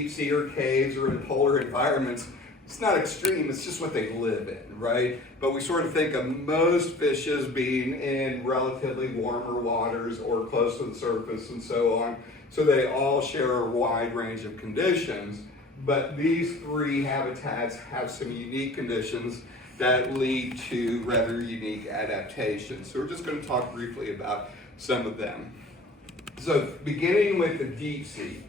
deep sea or caves or in polar environments, it's not extreme, it's just what they live in, right? But we sort of think of most fishes being in relatively warmer waters or close to the surface and so on. So they all share a wide range of conditions, but these three habitats have some unique conditions that lead to rather unique adaptations. So we're just going to talk briefly about some of them. So beginning with the deep sea.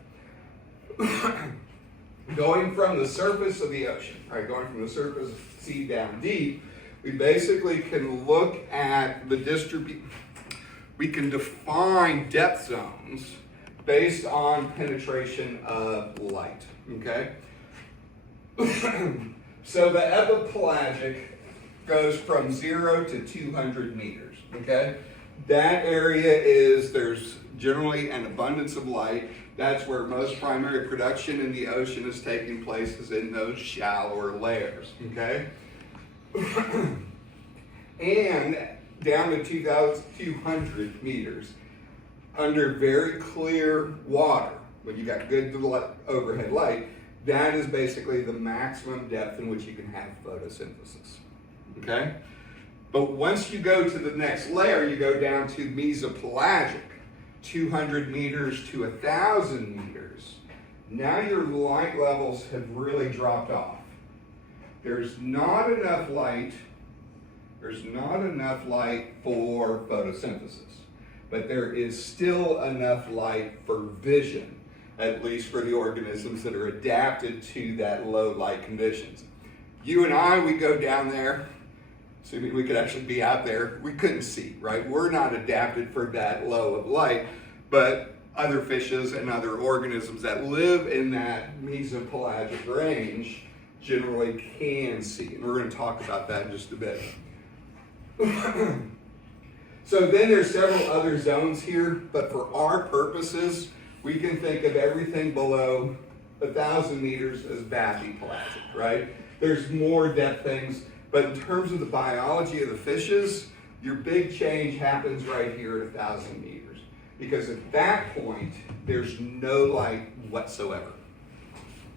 Going from the surface of the ocean, right, going from the surface of the sea down deep, we basically can look at the distribution. We can define depth zones based on penetration of light, okay? So the epipelagic goes from 0 to 200 meters, okay? That area is, there's generally an abundance of light. That's where most primary production in the ocean is taking place, is in those shallower layers, okay? And down to 2,200 meters, under very clear water, when you got good overhead light, that is basically the maximum depth in which you can have photosynthesis, okay? But once you go to the next layer, you go down to mesopelagic, 200 meters to 1,000 meters. Now your light levels have really dropped off. There's not enough light for photosynthesis, but there is still enough light for vision, at least for the organisms that are adapted to that low light conditions. You and I, we go down there, assuming we could actually be out there, we couldn't see, right? We're not adapted for that low of light, but other fishes and other organisms that live in that mesopelagic range generally can see. And we're going to talk about that in just a bit. So then there's several other zones here, but for our purposes, we can think of everything below 1,000 meters as bathypelagic, right? There's more depth things. But in terms of the biology of the fishes, your big change happens right here at 1,000 meters. Because at that point, there's no light whatsoever.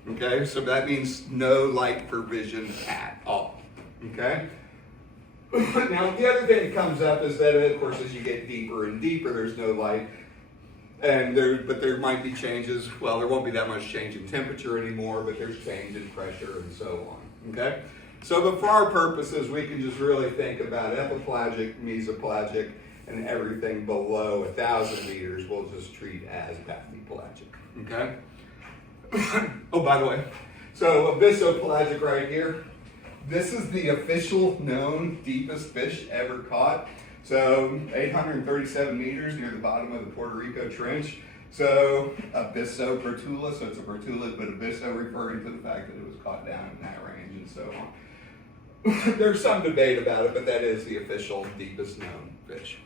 Okay, so that means no light for vision at all. Okay? Now, the other thing that comes up is that, of course, as you get deeper and deeper, there's no light. But there might be changes. Well, there won't be that much change in temperature anymore, but there's change in pressure and so on. Okay? So, but for our purposes, we can just really think about epipelagic, mesopelagic, and everything below 1,000 meters we'll just treat as bathypelagic. Okay? Oh, by the way, so abyssopelagic right here. This is the official known deepest fish ever caught. So 837 meters near the bottom of the Puerto Rico Trench. So Abysso bertula, so it's a bertula, but abysso referring to the fact that it was caught down in that range and so on. There's some debate about it, but that is the official deepest known fish.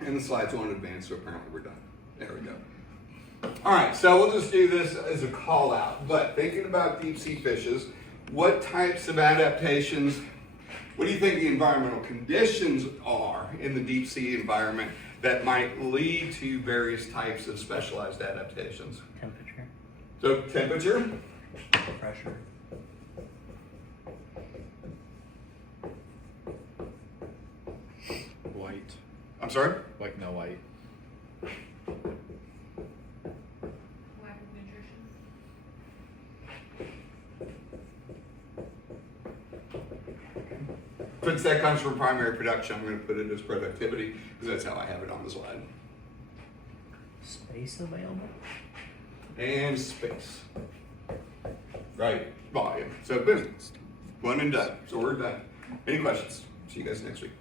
And the slides won't advance, so apparently we're done. There we go. All right, so we'll just do this as a call out. But thinking about deep sea fishes, what types of adaptations, what do you think the environmental conditions are in the deep sea environment that might lead to various types of specialized adaptations? Temperature. So temperature? Pressure. White. I'm sorry? Like no white. Lack of nutrition. Since that comes from primary production, I'm going to put it as productivity because that's how I have it on the slide. Space available? And space. Right, volume. So boom, one and done. So we're done. Any questions? See you guys next week.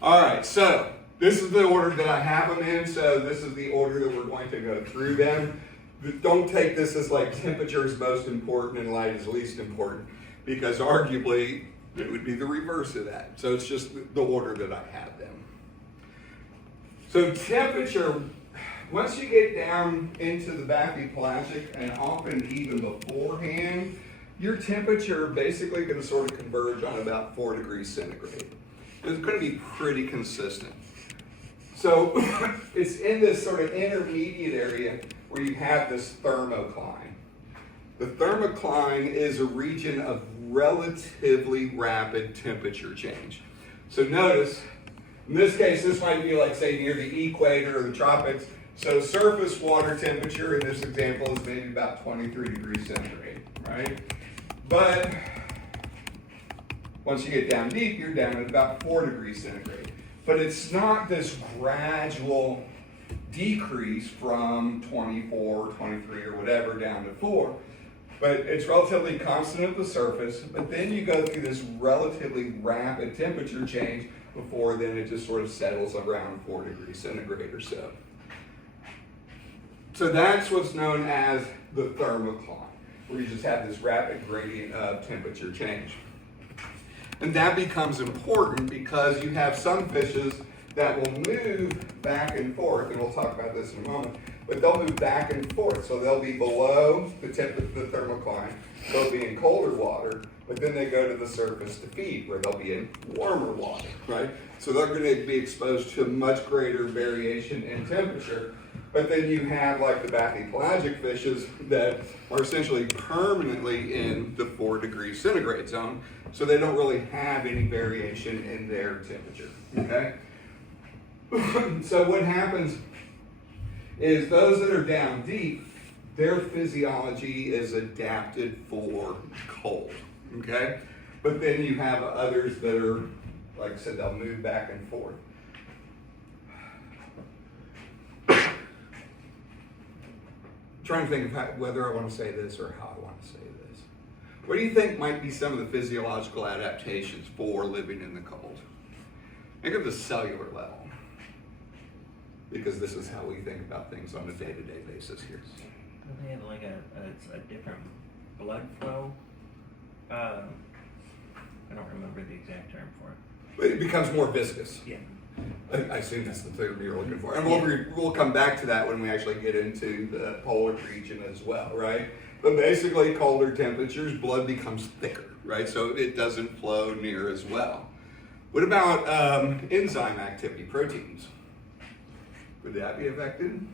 All right, so this is the order that I have them in. So this is the order that we're going to go through them. Don't take this as like temperature is most important and light is least important, because arguably it would be the reverse of that. So it's just the order that I have them. So temperature, once you get down into the bathypelagic and often even beforehand, your temperature basically going to sort of converge on about 4 degrees centigrade. It's going to be pretty consistent. So it's in this sort of intermediate area where you have this thermocline. The thermocline is a region of relatively rapid temperature change. So notice, in this case, this might be like, say, near the equator or the tropics. So surface water temperature in this example is maybe about 23 degrees centigrade, right? But once you get down deep, you're down at about 4 degrees centigrade. But it's not this gradual decrease from 24, 23, or whatever down to 4. But it's relatively constant at the surface, but then you go through this relatively rapid temperature change before then it just sort of settles around 4 degrees centigrade or so. So that's what's known as the thermocline, where you just have this rapid gradient of temperature change. And that becomes important because you have some fishes that will move back and forth, and we'll talk about this in a moment, but they'll move back and forth. So they'll be below the thermocline, they'll be in colder water, but then they go to the surface to feed, where they'll be in warmer water, right? So they're going to be exposed to a much greater variation in temperature. But then you have like the bathypelagic fishes that are essentially permanently in the 4 degrees centigrade zone, so they don't really have any variation in their temperature, okay? So what happens is those that are down deep, their physiology is adapted for cold, okay? But then you have others that are, like I said, they'll move back and forth. Trying to think of whether I want to say this or how I want to say this. What do you think might be some of the physiological adaptations for living in the cold? Think of the cellular level, because this is how we think about things on a day-to-day basis here. Do they have like a different blood flow? I don't remember the exact term for it. But it becomes more viscous. Yeah. I assume that's the term you're looking for. And we'll come back to that when we actually get into the polar region as well, right? But basically, colder temperatures, blood becomes thicker, right? So it doesn't flow near as well. What about enzyme activity, proteins? Would that be affected?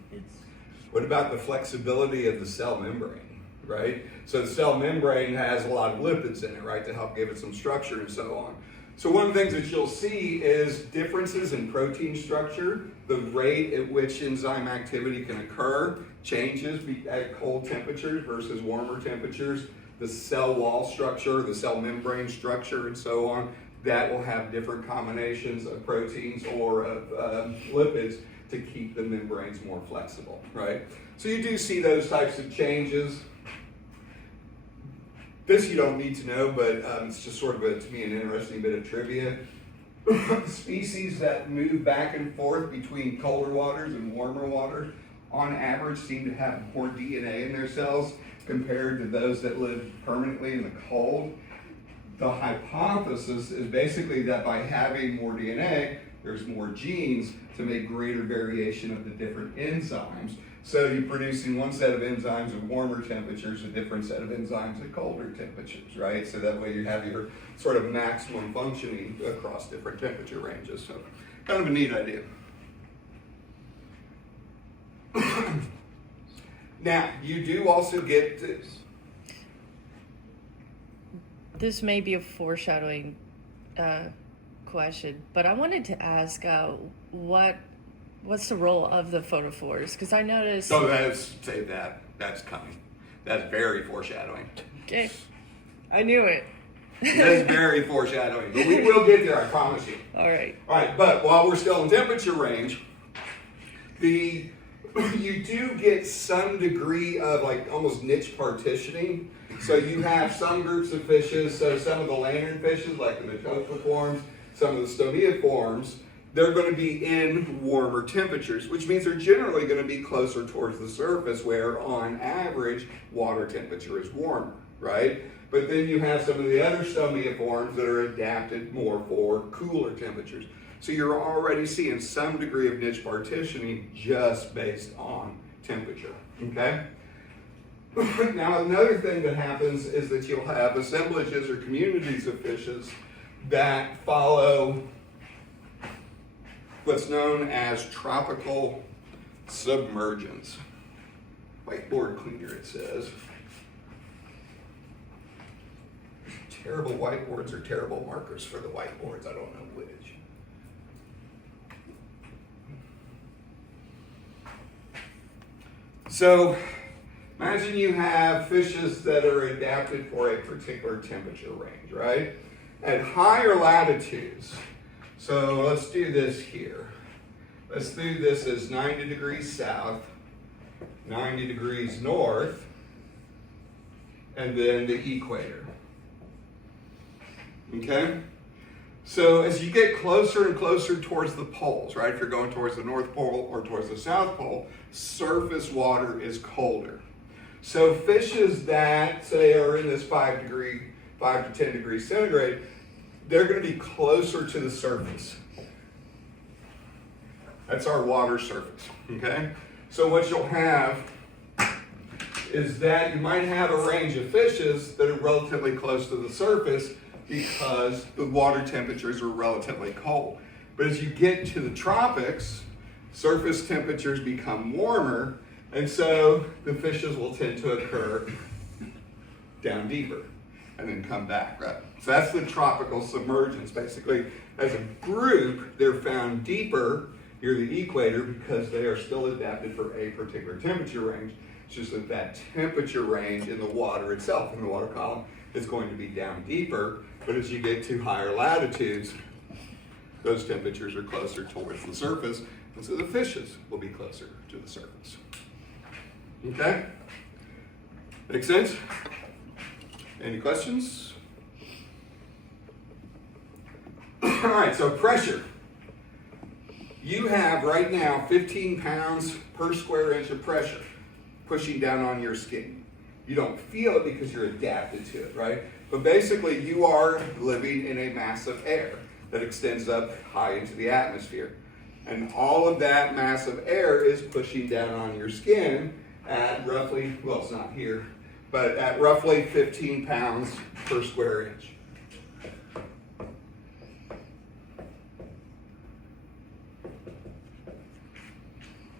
What about the flexibility of the cell membrane, right? So the cell membrane has a lot of lipids in it, right, to help give it some structure and so on. So one of the things that you'll see is differences in protein structure. The rate at which enzyme activity can occur changes at cold temperatures versus warmer temperatures. The cell wall structure, the cell membrane structure, and so on, that will have different combinations of proteins or of lipids to keep the membranes more flexible, right? So you do see those types of changes. This you don't need to know, but it's just sort of, to me, an interesting bit of trivia. Species that move back and forth between colder waters and warmer water, on average, seem to have more DNA in their cells compared to those that live permanently in the cold. The hypothesis is basically that by having more DNA, there's more genes to make greater variation of the different enzymes. So you're producing one set of enzymes at warmer temperatures, a different set of enzymes at colder temperatures, right? So that way you have your sort of maximum functioning across different temperature ranges. So kind of a neat idea. Now, you do also get this. This may be a foreshadowing question, but I wanted to ask what's the role of the photophores? Because I noticed. So say that. That's coming. That's very foreshadowing. Okay, I knew it. That's very foreshadowing, but we will get there, I promise you. All right. All right, but while we're still in temperature range, you do get some degree of like almost niche partitioning. So you have some groups of fishes, so some of the lantern fishes, like the metophoforms, some of the stomiiforms, they're going to be in warmer temperatures, which means they're generally going to be closer towards the surface where, on average, water temperature is warmer, right? But then you have some of the other stomiiforms that are adapted more for cooler temperatures. So you're already seeing some degree of niche partitioning just based on temperature, okay? Now, another thing that happens is that you'll have assemblages or communities of fishes that follow what's known as tropical submergence. Whiteboard cleaner, it says. Terrible whiteboards or terrible markers for the whiteboards, I don't know which. So, imagine you have fishes that are adapted for a particular temperature range, right? At higher latitudes, so let's do this here. Let's do this as 90 degrees south, 90 degrees north, and then the equator. Okay? So as you get closer and closer towards the poles, right? If you're going towards the North Pole or towards the South Pole, surface water is colder. So fishes that, say, are in this 5 to 10 degrees centigrade, they're going to be closer to the surface. That's our water surface, okay? So what you'll have is that you might have a range of fishes that are relatively close to the surface because the water temperatures are relatively cold. But as you get to the tropics, surface temperatures become warmer, and so the fishes will tend to occur down deeper and then come back, right? So that's the tropical submergence. Basically, as a group, they're found deeper near the equator because they are still adapted for a particular temperature range. It's just that that temperature range in the water itself, in the water column, is going to be down deeper. But as you get to higher latitudes, those temperatures are closer towards the surface, and so the fishes will be closer to the surface. Okay? Make sense? Any questions? All right, so pressure. You have right now 15 pounds per square inch of pressure pushing down on your skin. You don't feel it because you're adapted to it, right? But basically, you are living in a mass of air that extends up high into the atmosphere. And all of that mass of air is pushing down on your skin at roughly, well, it's not here, but at roughly 15 pounds per square inch.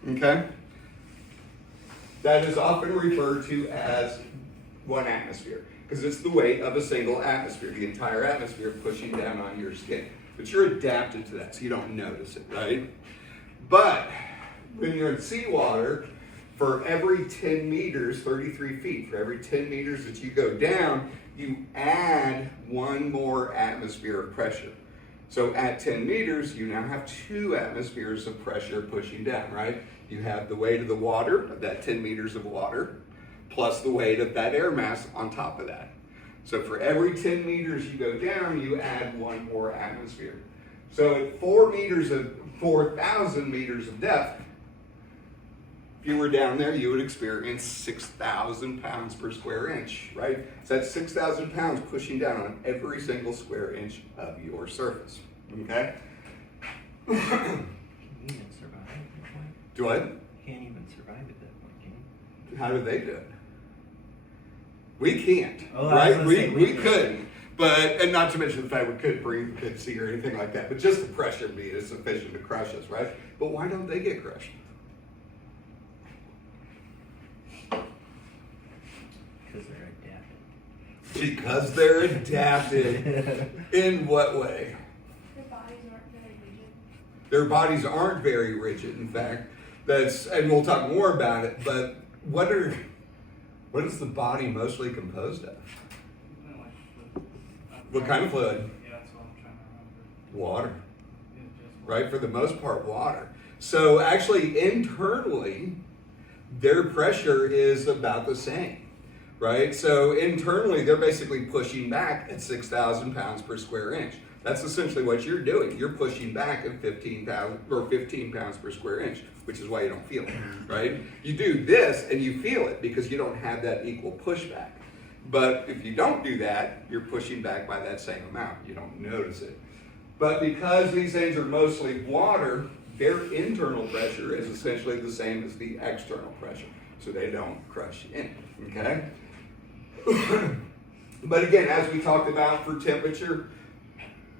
Okay? That is often referred to as one atmosphere, because it's the weight of a single atmosphere, the entire atmosphere pushing down on your skin. But you're adapted to that, so you don't notice it, right? But when you're in seawater, for every 10 meters, 33 feet, for every 10 meters that you go down, you add one more atmosphere of pressure. So at 10 meters, you now have 2 atmospheres of pressure pushing down, right? You have the weight of the water, of that 10 meters of water, plus the weight of that air mass on top of that. So for every 10 meters you go down, you add one more atmosphere. So at 4,000 meters of depth, if you were down there, you would experience 6,000 pounds per square inch, right? So that's 6,000 pounds pushing down on every single square inch of your surface, okay? Can you even survive at that point? Do I? You can't even survive at that point, can you? How do they do it? We can't, Oh, I was right? gonna We say, we couldn't. But, and not to mention the fact we couldn't breathe, couldn't see or anything like that, but just the pressure being is sufficient to crush us, right? But why don't they get crushed? Because they're adapted. Because they're adapted. In what way? Their bodies aren't very rigid. Their bodies aren't very rigid, in fact. That's, and we'll talk more about it, but what is the body mostly composed of? What kind of fluid? Yeah, that's what I'm trying to remember. Water, It's just right? For the most part, water. So actually, internally, their pressure is about the same, right? So internally, they're basically pushing back at 6,000 pounds per square inch. That's essentially what you're doing. You're pushing back at 15 pounds per square inch, which is why you don't feel it, right? You do this and you feel it because you don't have that equal pushback. But if you don't do that, you're pushing back by that same amount. You don't notice it. But because these things are mostly water, their internal pressure is essentially the same as the external pressure. So they don't crush you in, okay? But again, as we talked about for temperature,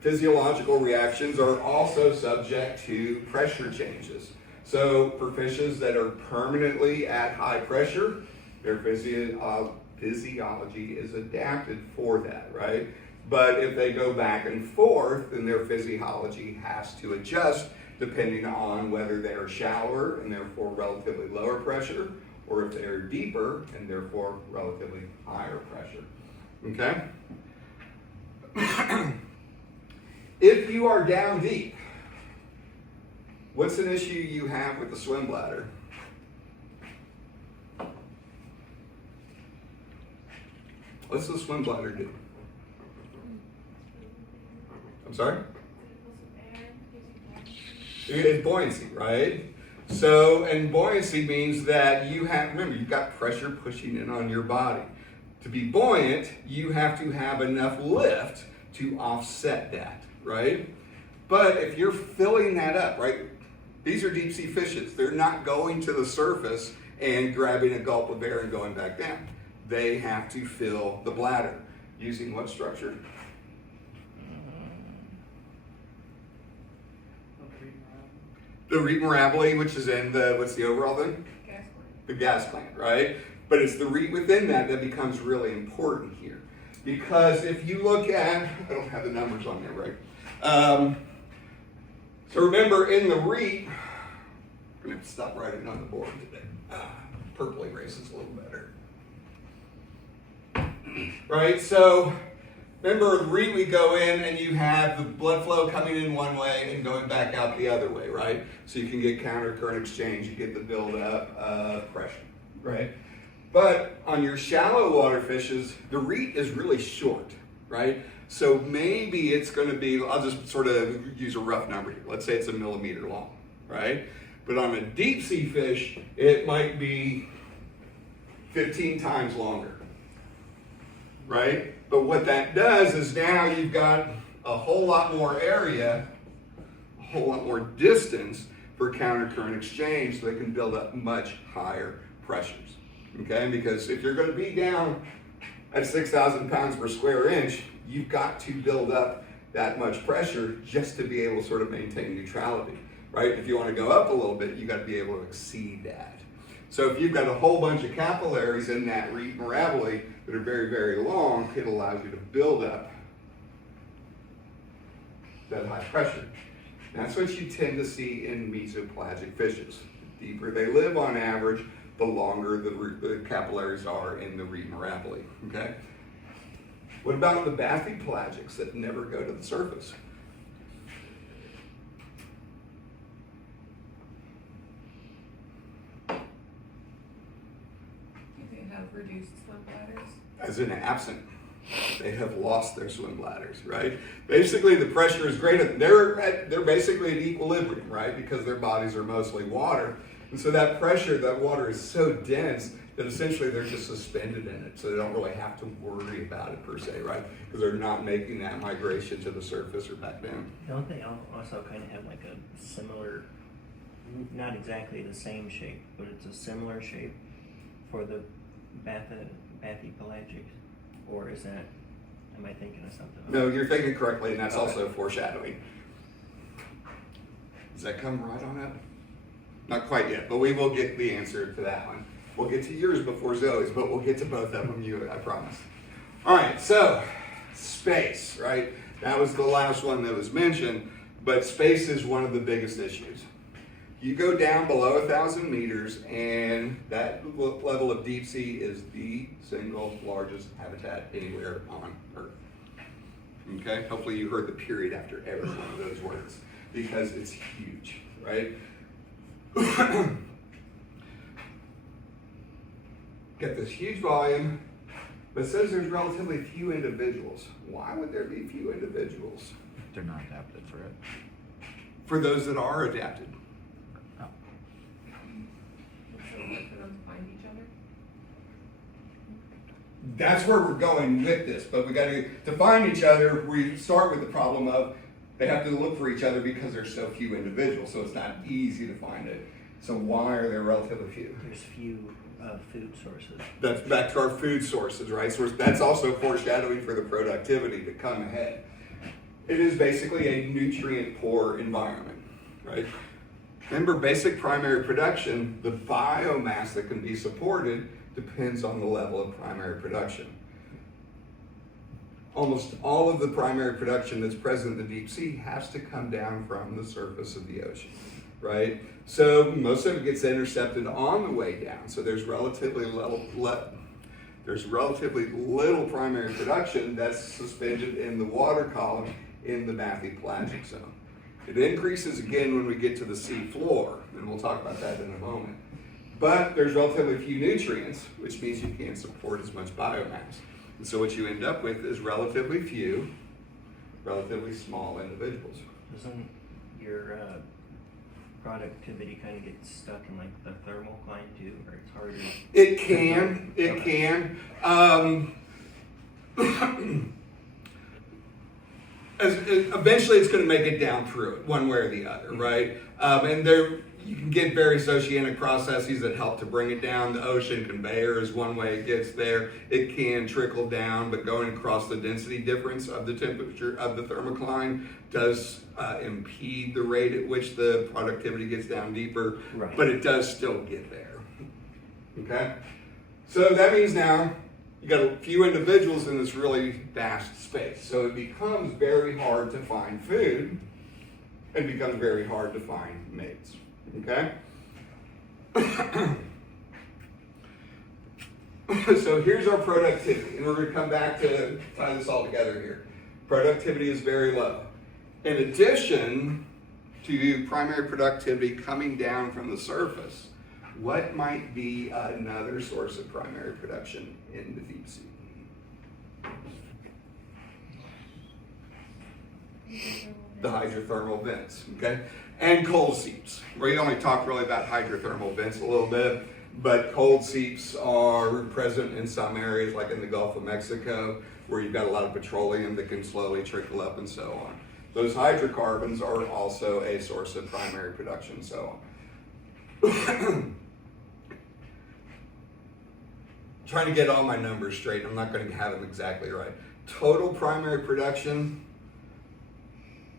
physiological reactions are also subject to pressure changes. So for fishes that are permanently at high pressure, their physiology is adapted for that, right? But if they go back and forth, then their physiology has to adjust depending on whether they are shallower and therefore relatively lower pressure, or if they are deeper and therefore relatively higher pressure. Okay? If you are down deep, what's an issue you have with the swim bladder? What's the swim bladder do? I'm sorry? It's buoyancy, right? So, and buoyancy means that you have, remember, you've got pressure pushing in on your body. To be buoyant, you have to have enough lift to offset that, right? But if you're filling that up, right? These are deep sea fishes. They're not going to the surface and grabbing a gulp of air and going back down. They have to fill the bladder. Using what structure? The reed mirabile, which is in the, what's the overall thing? Gas plant. The gas plant, right? But it's the reed within that that becomes really important here. Because if you look at, I don't have the numbers on there, right? So remember in the reed, I'm going to stop writing on the board today. Purple erases a little better. Right, so remember the reed, we go in and you have the blood flow coming in one way and going back out the other way, right? So you can get counter current exchange, you get the buildup of pressure, right? But on your shallow water fishes, the reed is really short, right? So maybe it's going to be, I'll just sort of use a rough number here. Let's say it's 1 millimeter long, right? But on a deep sea fish, it might be 15 times longer, right? But what that does is now you've got a whole lot more area, a whole lot more distance for counter current exchange, so they can build up much higher pressures, okay? Because if you're going to be down at 6,000 pounds per square inch, you've got to build up that much pressure just to be able to sort of maintain neutrality, right? If you want to go up a little bit, you got to be able to exceed that. So if you've got a whole bunch of capillaries in that reed mirabile that are very, very long, it allows you to build up that high pressure. That's what you tend to see in mesopelagic fishes. The deeper they live on average, the longer the capillaries are in the reed mirabile, okay? What about the bathypelagics that never go to the surface? They have reduced swim bladders. As in absent. They have lost their swim bladders, right? Basically, the pressure is greater. They're basically at equilibrium, right? Because their bodies are mostly water. And so that pressure, that water is so dense that essentially they're just suspended in it. So they don't really have to worry about it per se, right? Because they're not making that migration to the surface or back down. Don't they also kind of have like a similar, not exactly the same shape, but it's a similar shape for the bathypelagics? Or is that, am I thinking of something else? No, you're thinking correctly, and that's also foreshadowing. Does that come right on up? Not quite yet, but we will get the answer to that one. We'll get to yours before Zoe's, but we'll get to both of them, I promise. All right, so space, right? That was the last one that was mentioned, but space is one of the biggest issues. You go down below 1,000 meters, and that level of deep sea is the single largest habitat anywhere on Earth. Okay, hopefully you heard the period after every one of those words, because it's huge, right? Get this huge volume, but it says there's relatively few individuals. Why would there be few individuals? They're not adapted for it. For those that are adapted. Oh. It's so hard for them to find each other. That's where we're going with this, but we got to find each other. We start with the problem of they have to look for each other because there's so few individuals, so it's not easy to find it. So why are there relatively few? There's few food sources. That's back to our food sources, right? So that's also foreshadowing for the productivity to come ahead. it is basically a nutrient poor environment, right? Remember, basic primary production, the biomass that can be supported depends on the level of primary production. Almost all of the primary production that's present in the deep sea has to come down from the surface of the ocean, right? So most of it gets intercepted on the way down. So there's relatively little primary production that's suspended in the water column in the bathypelagic zone. It increases again when we get to the sea floor, and we'll talk about that in a moment. But there's relatively few nutrients, which means you can't support as much biomass. And so what you end up with is relatively few, relatively small individuals. Doesn't your productivity kind of get stuck in like the thermocline too, or it's harder? It can. Eventually it's going to make it down through it, one way or the other, right? And there, you can get various oceanic processes that help to bring it down. The ocean conveyor is one way it gets there. It can trickle down, but going across the density difference of the temperature of the thermocline does impede the rate at which the productivity gets down deeper, Right. but it does still get there. Okay? So that means now you got a few individuals in this really vast space. So it becomes very hard to find food and becomes very hard to find mates. Okay? So here's our productivity, and we're going to come back to tie this all together here. Productivity is very low. In addition to primary productivity coming down from the surface, what might be another source of primary production in the deep sea? The hydrothermal vents, okay? And cold seeps. We only talked really about hydrothermal vents a little bit, but cold seeps are present in some areas, like in the Gulf of Mexico, where you've got a lot of petroleum that can slowly trickle up and so on. Those hydrocarbons are also a source of primary production, so on. Trying to get all my numbers straight. I'm not going to have them exactly right. Total primary production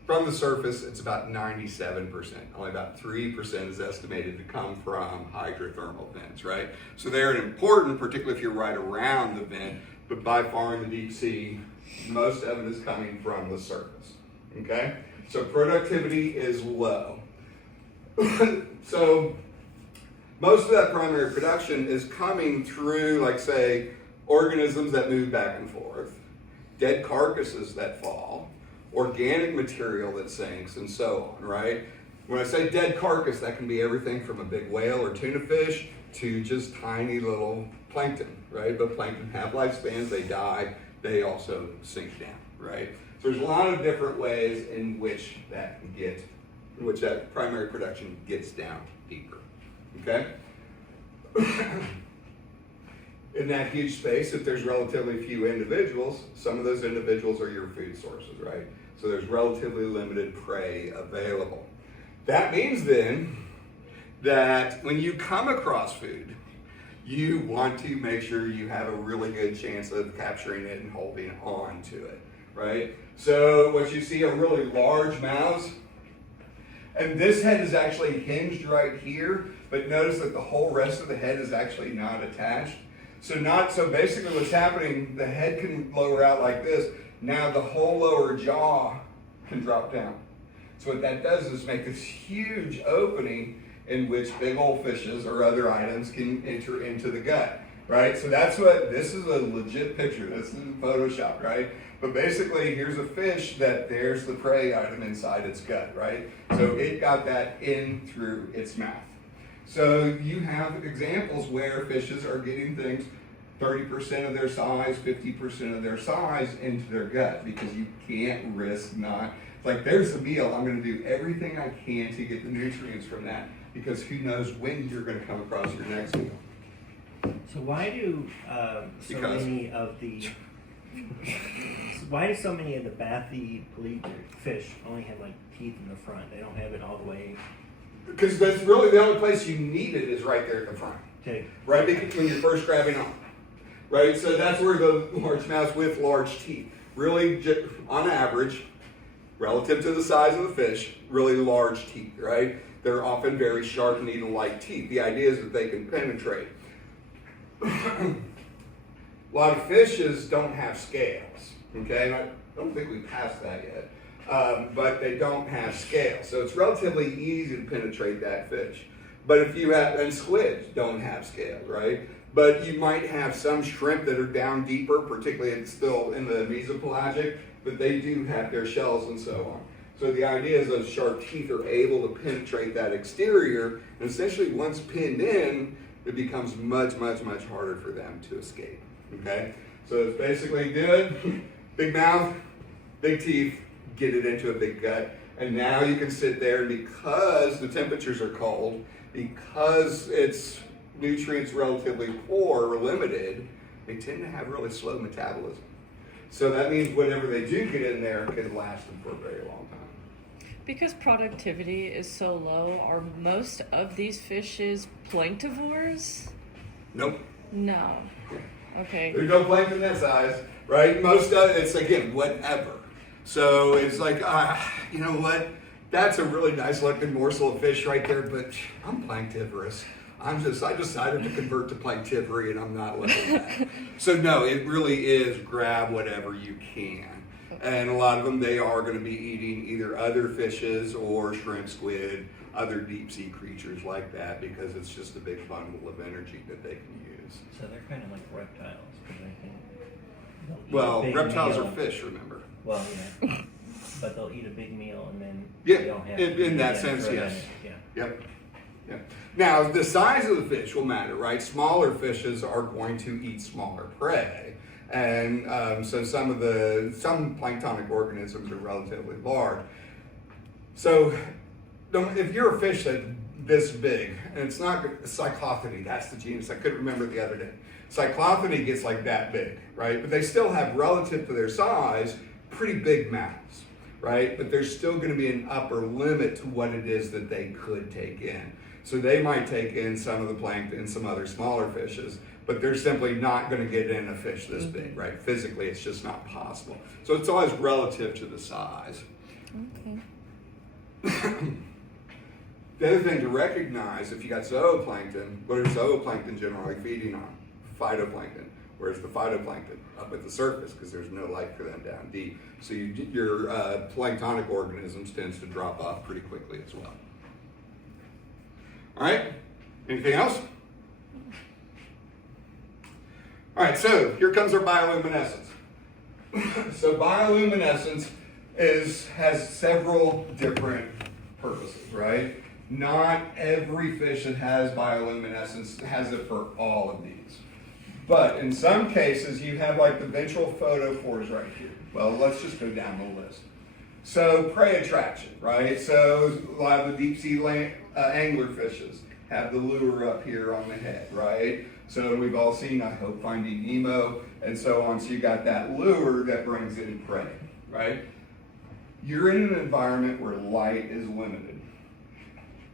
from the surface, it's about 97%. Only about 3% is estimated to come from hydrothermal vents, right? So they're important, particularly if you're right around the vent, but by far in the deep sea, most of it is coming from the surface, okay? So productivity is low. So most of that primary production is coming through, like say, organisms that move back and forth, dead carcasses that fall, organic material that sinks, and so on, right? When I say dead carcass, that can be everything from a big whale or tuna fish to just tiny little plankton, right? But plankton have lifespans, they die, they also sink down, right? So there's a lot of different ways in which that primary production gets down deeper, okay? In that huge space, if there's relatively few individuals, some of those individuals are your food sources, right? So there's relatively limited prey available. That means then that when you come across food, you want to make sure you have a really good chance of capturing it and holding on to it, right? So what you see are really large mouths, and this head is actually hinged right here, but notice that the whole rest of the head is actually not attached. So basically what's happening, the head can lower out like this. Now the whole lower jaw can drop down. So what that does is make this huge opening in which big old fishes or other items can enter into the gut, right? So this is a legit picture. This isn't Photoshop, right? But basically here's a fish that there's the prey item inside its gut, right? So it got that in through its mouth. So you have examples where fishes are getting things 30% of their size, 50% of their size into their gut because you can't risk not. Like there's a meal, I'm going to do everything I can to get the nutrients from that because who knows when you're going to come across your next meal. So why do so many of the bathypelagic fish only have like teeth in the front? They don't have it all the way. Because that's really the only place you need it is right there at the front. Okay. Right when you're first grabbing on. Right, so that's where the large mouths with large teeth. Really, on average, relative to the size of the fish, really large teeth, right? They're often very sharp needle-like teeth. The idea is that they can penetrate. A lot of fishes don't have scales, okay? And I don't think we passed that yet. But they don't have scales. So it's relatively easy to penetrate that fish. But if you have, and squids don't have scales, right? But you might have some shrimp that are down deeper, particularly it's still in the mesopelagic, but they do have their shells and so on. So the idea is those sharp teeth are able to penetrate that exterior, and essentially once pinned in, it becomes much, much, much harder for them to escape, okay? So it's basically do it, big mouth, big teeth, get it into a big gut, and now you can sit there, and because the temperatures are cold, because its nutrients relatively poor or limited, they tend to have really slow metabolism. So that means whatever they do get in there can last them for a very long time. Because productivity is so low, are most of these fishes planktivores? Nope. No. Okay. There's no plankton that size, right? Most of it's, again, whatever. So it's like, you know what? That's a really nice looking morsel of fish right there, but I'm planktivorous. I decided to convert to planktivory and I'm not looking at that. So no, it really is grab whatever you can. And a lot of them, they are going to be eating either other fishes or shrimp, squid, other deep sea creatures like that, because it's just a big bundle of energy that they can use. So they're kind of like reptiles, because I think they'll eat a Well, big reptiles meal. are fish, remember? Well, yeah. But they'll eat a big meal and then Yeah, they don't have in that yeah, sense, for yes. that, yeah. Yep. Yep. Now, the size of the fish will matter, right? Smaller fishes are going to eat smaller prey. And so some planktonic organisms are relatively large. So if you're a fish that's this big, and it's not Cyclothony, that's the genus, I couldn't remember the other day. Cyclothony gets like that big, right? But they still have, relative to their size, pretty big mouths, right? But there's still going to be an upper limit to what it is that they could take in. So they might take in some of the plankton and some other smaller fishes, but they're simply not going to get in a fish this big, right? Physically, it's just not possible. So it's always relative to the size. Okay. The other thing to recognize, if you got zooplankton, what are zooplankton generally feeding on? Phytoplankton. Where's the phytoplankton? Up at the surface, because there's no light for them down deep. So your planktonic organisms tends to drop off pretty quickly as well. All right, anything else? All right, so here comes our bioluminescence. So bioluminescence has several different purposes, right? Not every fish that has bioluminescence has it for all of these. But in some cases, you have like the ventral photophores right here. Well, let's just go down the list. So prey attraction, right? So a lot of the deep sea angler fishes have the lure up here on the head, right? So we've all seen, I hope, Finding Nemo and so on. So you got that lure that brings in prey, right? You're in an environment where light is limited.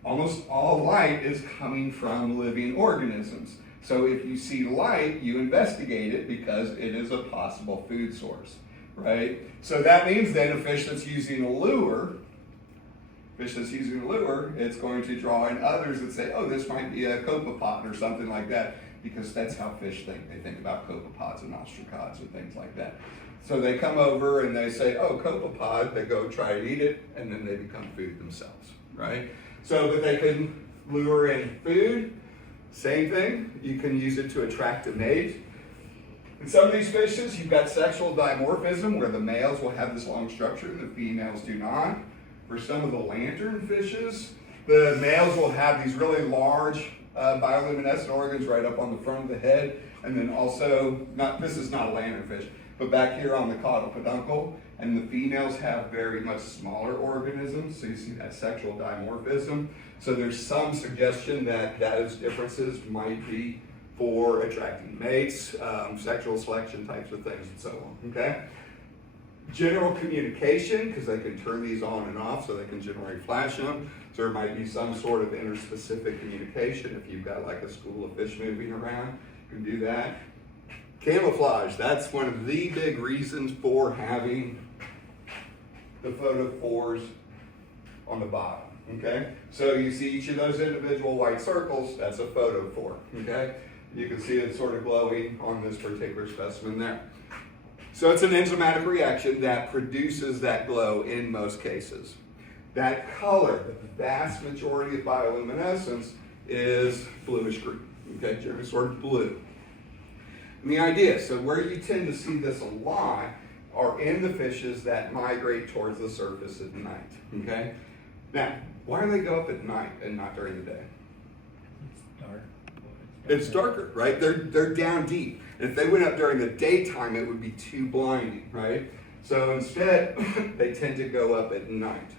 Almost all light is coming from living organisms. So if you see light, you investigate it because it is a possible food source, right? So that means then a fish that's using a lure, it's going to draw in others that say, oh, this might be a copepod or something like that, because that's how fish think. They think about copepods and ostracods and things like that. So they come over and they say, oh, copepod, they go try to eat it, and then they become food themselves, right? So, but they can lure in food. Same thing, you can use it to attract a mate. In some of these fishes, you've got sexual dimorphism, where the males will have this long structure and the females do not. For some of the lantern fishes, the males will have these really large bioluminescent organs right up on the front of the head, and then also, this is not a lantern fish, but back here on the caudal peduncle, and the females have very much smaller organisms, so you see that sexual dimorphism. So there's some suggestion that those differences might be for attracting mates, sexual selection types of things, and so on, okay? General communication, because they can turn these on and off so they can generate flash them. So there might be some sort of interspecific communication. If you've got like a school of fish moving around, you can do that. Camouflage, that's one of the big reasons for having the photophores on the bottom, okay? So you see each of those individual white circles, that's a photophore, okay? You can see it sort of glowing on this particular specimen there. So it's an enzymatic reaction that produces that glow in most cases. That color, the vast majority of bioluminescence, is bluish green, okay? Just sort of blue. And the idea, so where you tend to see this a lot are in the fishes that migrate towards the surface at night, okay? Now, why do they go up at night and not during the day? It's dark. It's darker, right? They're down deep. And if they went up during the daytime, it would be too blinding, right? So instead, they tend to go up at night.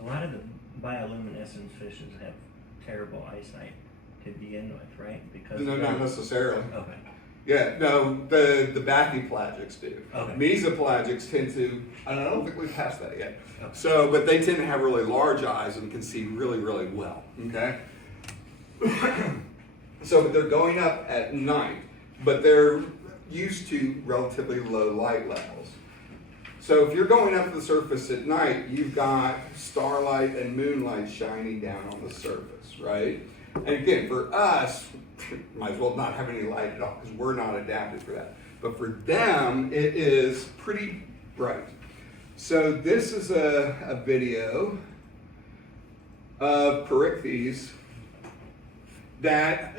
A lot of the bioluminescence fishes have terrible eyesight to begin with, right? Because No, not necessarily. Okay. Yeah, no, the bathypelagics do. Okay. Mesopelagics tend to, I don't think we've passed that yet. Okay. So, but they tend to have really large eyes and can see really, really well, okay? So they're going up at night, but they're used to relatively low light levels. So if you're going up to the surface at night, you've got starlight and moonlight shining down on the surface, right? And again, for us, might as well not have any light at all because we're not adapted for that. But for them, it is pretty bright. So this is a video of Perichthys that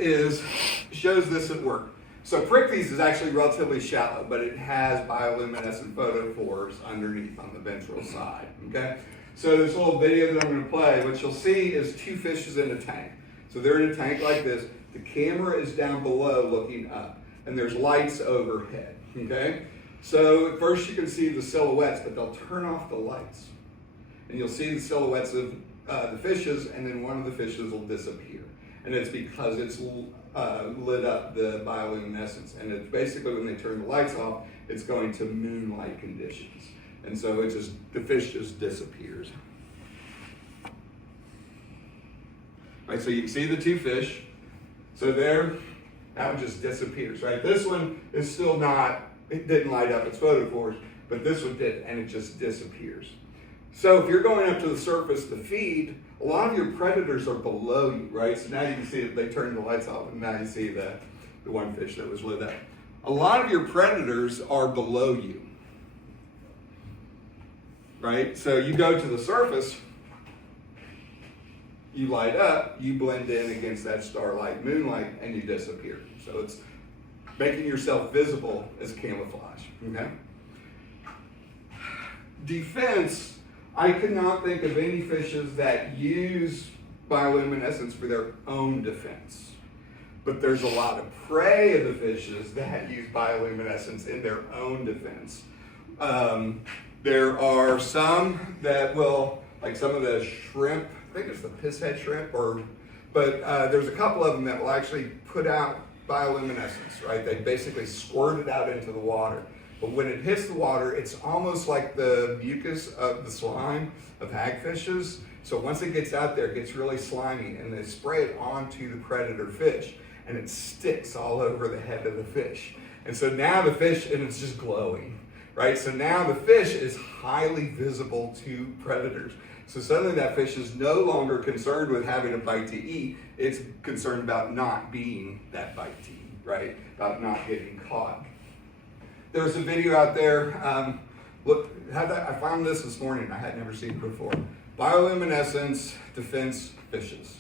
shows this at work. So Perichthys is actually relatively shallow, but it has bioluminescent photophores underneath on the ventral side, okay? So this little video that I'm gonna play, what you'll see is two fishes in a tank. So they're in a tank like this. The camera is down below looking up, and there's lights overhead, okay? So at first you can see the silhouettes, but they'll turn off the lights. And you'll see the silhouettes of the fishes, and then one of the fishes will disappear. And it's because it's lit up the bioluminescence. And it's basically when they turn the lights off, it's going to moonlight conditions. And so the fish just disappears. Right, so you can see the two fish. So there, that one just disappears, right? This one is still it didn't light up its photophores, but this one did, and it just disappears. So if you're going up to the surface to feed, a lot of your predators are below you, right? So now you can see that they turned the lights off, and now you see the one fish that was lit up. A lot of your predators are below you, right? So you go to the surface, you light up, you blend in against that starlight, moonlight, and you disappear. So it's making yourself visible as camouflage, okay? Defense, I could not think of any fishes that use bioluminescence for their own defense. But there's a lot of prey of the fishes that use bioluminescence in their own defense. There are some that will, like some of the shrimp, I think it's the pisshead shrimp, but there's a couple of them that will actually put out bioluminescence, right? They basically squirt it out into the water. But when it hits the water, it's almost like the mucus of the slime of hagfishes. So once it gets out there, it gets really slimy, and they spray it onto the predator fish, and it sticks all over the head of the fish. And so now the fish, and it's just glowing, right? So now the fish is highly visible to predators. So suddenly that fish is no longer concerned with having a bite to eat. It's concerned about not being that bite to eat, right? About not getting caught. There's a video out there. Look, I found this morning. I had never seen it before. Bioluminescence defense fishes.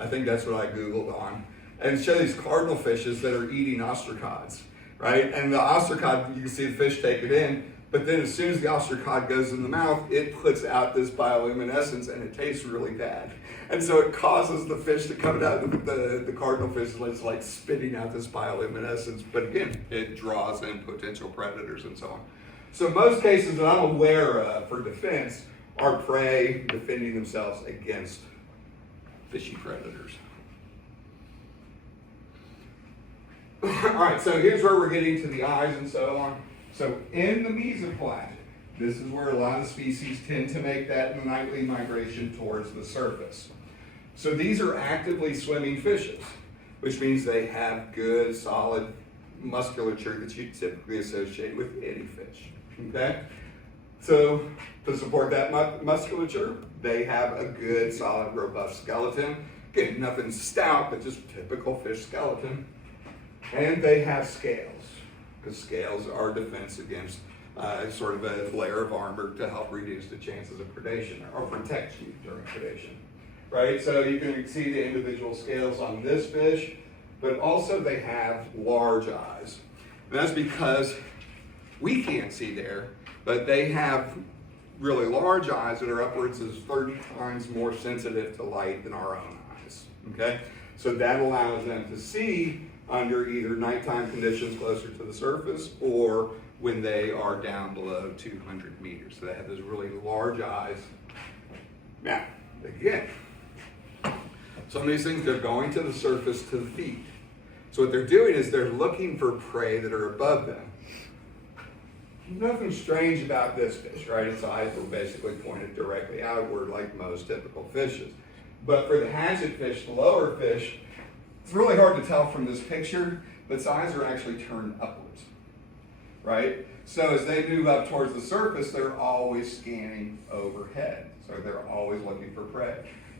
I think that's what I Googled on. And show these cardinal fishes that are eating ostracods, right? And the ostracod, you can see the fish take it in, but then as soon as the ostracod goes in the mouth, it puts out this bioluminescence, and it tastes really bad. And so it causes the fish to come out, the cardinal fish is like spitting out this bioluminescence, but again, it draws in potential predators and so on. So most cases that I'm aware of for defense are prey defending themselves against fishy predators. All right, so here's where we're getting to the eyes and so on. So in the mesopelagic, this is where a lot of species tend to make that nightly migration towards the surface. So these are actively swimming fishes, which means they have good, solid musculature that you typically associate with any fish, okay? So to support that musculature, they have a good, solid, robust skeleton. Again, nothing stout, but just typical fish skeleton. And they have scales, because scales are defense against sort of a layer of armor to help reduce the chances of predation or protect you during predation. Right? So you can see the individual scales on this fish, but also they have large eyes. And that's because we can't see there, but they have really large eyes that are upwards of 30 times more sensitive to light than our own eyes. Okay? So that allows them to see under either nighttime conditions closer to the surface or when they are down below 200 meters. So they have those really large eyes. Now, again, some of these things, they're going to the surface to feed. So what they're doing is they're looking for prey that are above them. Nothing strange about this fish, right? Its eyes were basically pointed directly outward like most typical fishes. But for the hatchet fish, the lower fish, it's really hard to tell from this picture, but its eyes are actually turned upwards, right? So as they move up towards the surface, they're always scanning overhead. So they're always looking for prey.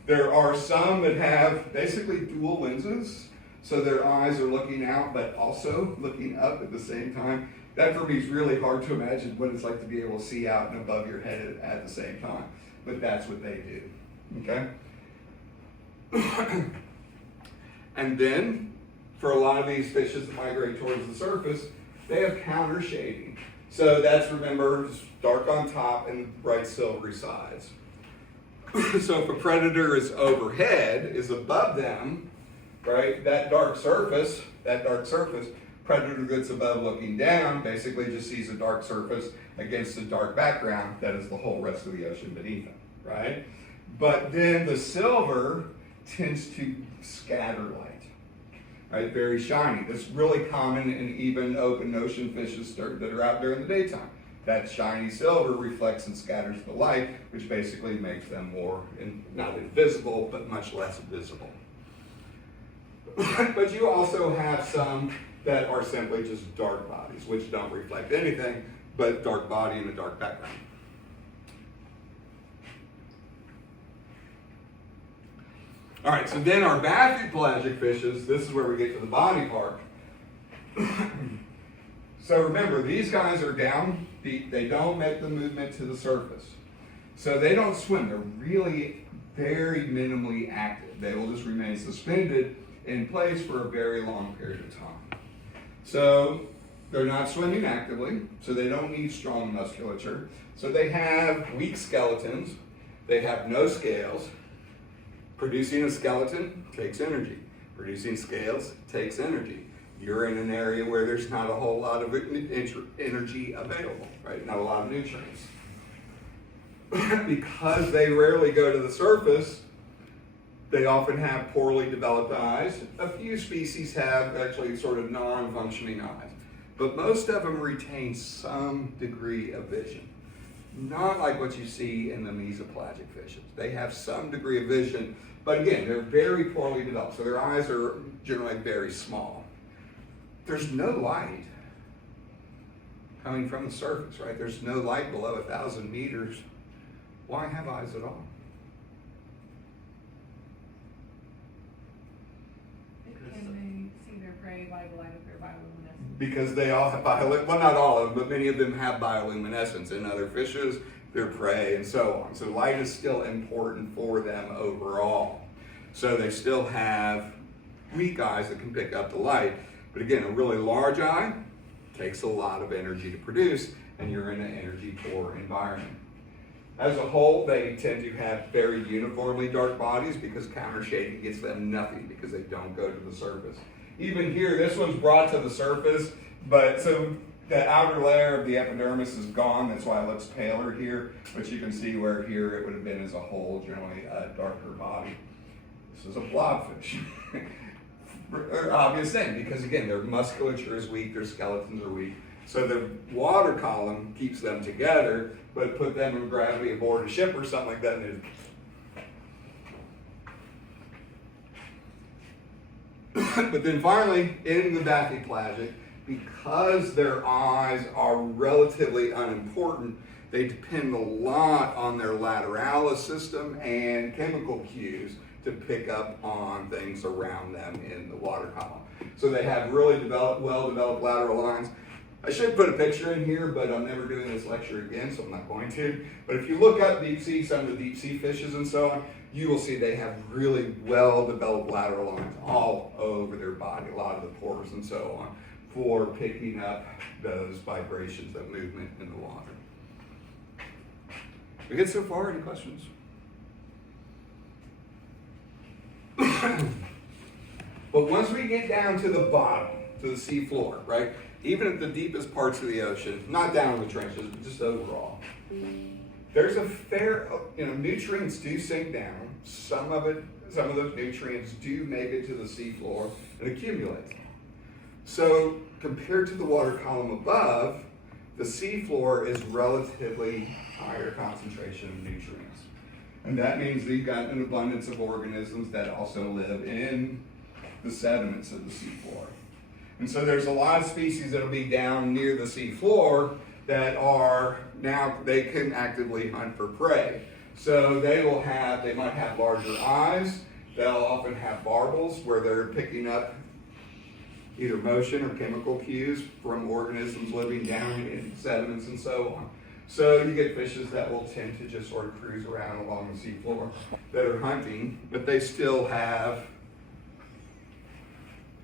There are some that have basically dual lenses. So their eyes are looking out, but also looking up at the same time. That for me is really hard to imagine what it's like to be able to see out and above your head at the same time. But that's what they do, okay? And then, for a lot of these fishes that migrate towards the surface, they have counter shading. So that's, remember, dark on top and bright silvery sides. So if a predator is overhead, is above them, right, that dark surface, predator that's above looking down basically just sees a dark surface against a dark background that is the whole rest of the ocean beneath them, right? But then the silver tends to scatter light, right? Very shiny. That's really common in even open ocean fishes that are out during the daytime. That shiny silver reflects and scatters the light, which basically makes them more, not invisible, but much less visible. But you also have some that are simply just dark bodies, which don't reflect anything, but dark body and a dark background. All right, so then our bathypelagic fishes, this is where we get to the body part. So remember, these guys are down deep. They don't make the movement to the surface. So they don't swim. They're really very minimally active. They will just remain suspended in place for a very long period of time. So they're not swimming actively, so they don't need strong musculature. So they have weak skeletons. They have no scales. Producing a skeleton takes energy. Producing scales takes energy. You're in an area where there's not a whole lot of energy available, right? Not a lot of nutrients. Because they rarely go to the surface, they often have poorly developed eyes. A few species have actually sort of non-functioning eyes, but most of them retain some degree of vision. Not like what you see in the mesopelagic fishes. They have some degree of vision, but again, they're very poorly developed, so their eyes are generally very small. There's no light coming from the surface, right? There's no light below 1,000 meters. Why have eyes at all? Can they see their prey by the light of their bioluminescence? Because they all have well, not all of them, but many of them have bioluminescence in other fishes, their prey, and so on. So light is still important for them overall. So they still have weak eyes that can pick up the light. But again, a really large eye takes a lot of energy to produce, and you're in an energy poor environment. As a whole, they tend to have very uniformly dark bodies because counter shading gets them nothing because they don't go to the surface. Even here, this one's brought to the surface, but so the outer layer of the epidermis is gone. That's why it looks paler here, but you can see where here it would have been as a whole, generally a darker body. This is a blobfish. Obvious thing, because again, their musculature is weak, their skeletons are weak. So the water column keeps them together, but put them in gravity aboard a ship or something like that, and but then finally, in the bathypelagic, because their eyes are relatively unimportant, they depend a lot on their lateralis system and chemical cues to pick up on things around them in the water column. So they have really well-developed lateral lines. I should put a picture in here, but I'm never doing this lecture again, so I'm not going to. But if you look up deep sea, some of the deep sea fishes and so on, you will see they have really well-developed lateral lines all over their body, a lot of the pores and so on, for picking up those vibrations, that movement in the water. We good so far? Any questions? But once we get down to the bottom, to the sea floor, right? Even at the deepest parts of the ocean, not down in the trenches, but just overall, there's a fair, nutrients do sink down. Some of those nutrients do make it to the sea floor and accumulate. So compared to the water column above, the sea floor is relatively higher concentration of nutrients. And that means that you've got an abundance of organisms that also live in the sediments of the sea floor. And so there's a lot of species that'll be down near the sea floor that are now, they can actively hunt for prey. So they might have larger eyes. They'll often have barbels where they're picking up either motion or chemical cues from organisms living down in sediments and so on. So you get fishes that will tend to just sort of cruise around along the seafloor that are hunting, but they still have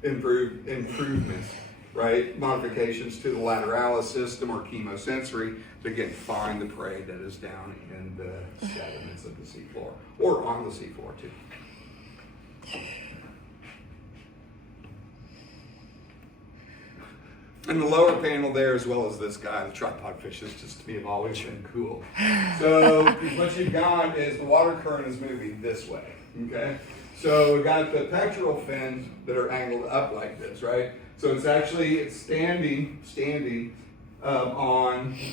improvements, right? Modifications to the lateralis system or chemosensory to again find the prey that is down in the sediments of the seafloor or on the seafloor too. And the lower panel there, as well as this guy, the tripod fishes, just to me have always been cool. So what you've got is the water current is moving this way, okay? So we've got the pectoral fins that are angled up like this, right? So it's standing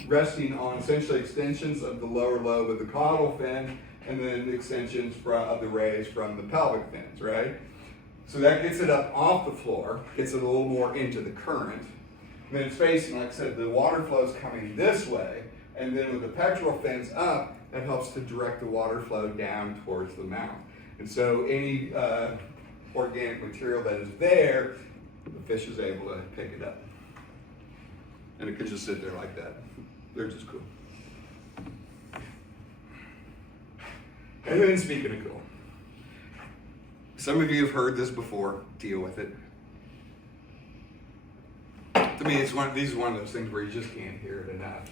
resting on essentially extensions of the lower lobe of the caudal fin, and then extensions of the rays from the pelvic fins, right? So that gets it up off the floor, gets it a little more into the current. And then it's facing, like I said, the water flow is coming this way, and then with the pectoral fins up, that helps to direct the water flow down towards the mouth. And so any organic material that is there, the fish is able to pick it up. And it can just sit there like that. They're just cool. And then speaking of cool, some of you have heard this before, deal with it. To me, these are one of those things where you just can't hear it enough.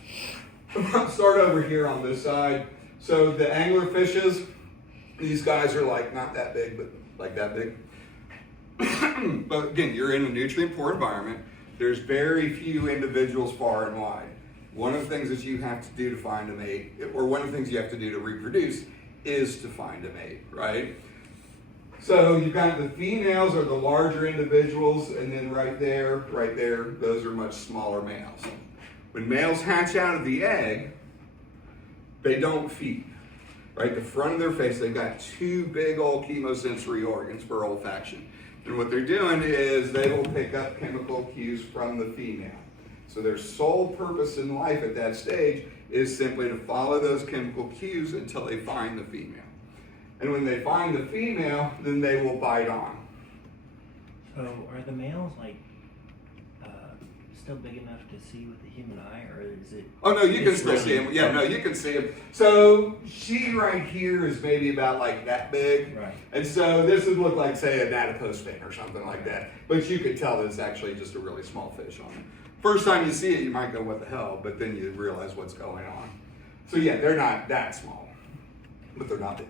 I'll start over here on this side. So the angler fishes, these guys are like not that big, but like that big. But again, you're in a nutrient poor environment. There's very few individuals far and wide. One of the things that you have to do to find a mate, or one of the things you have to do to reproduce, is to find a mate, right? So you've got the females are the larger individuals, and then right there, those are much smaller males. When males hatch out of the egg, they don't feed, right? The front of their face, they've got two big old chemosensory organs for olfaction. And what they're doing is they will pick up chemical cues from the female. So their sole purpose in life at that stage is simply to follow those chemical cues until they find the female. And when they find the female, then they will bite on. So are the males like still big enough to see with the human eye, or is it? Oh no, you can it's still really- see them. Yeah, no, you can see them. So she right here is maybe about like that big. Right. And so this would look like, say, an adipose fin or something like that. But you could tell that it's actually just a really small fish on it. First time you see it, you might go, what the hell? But then you realize what's going on. So yeah, they're not that small, but they're not big.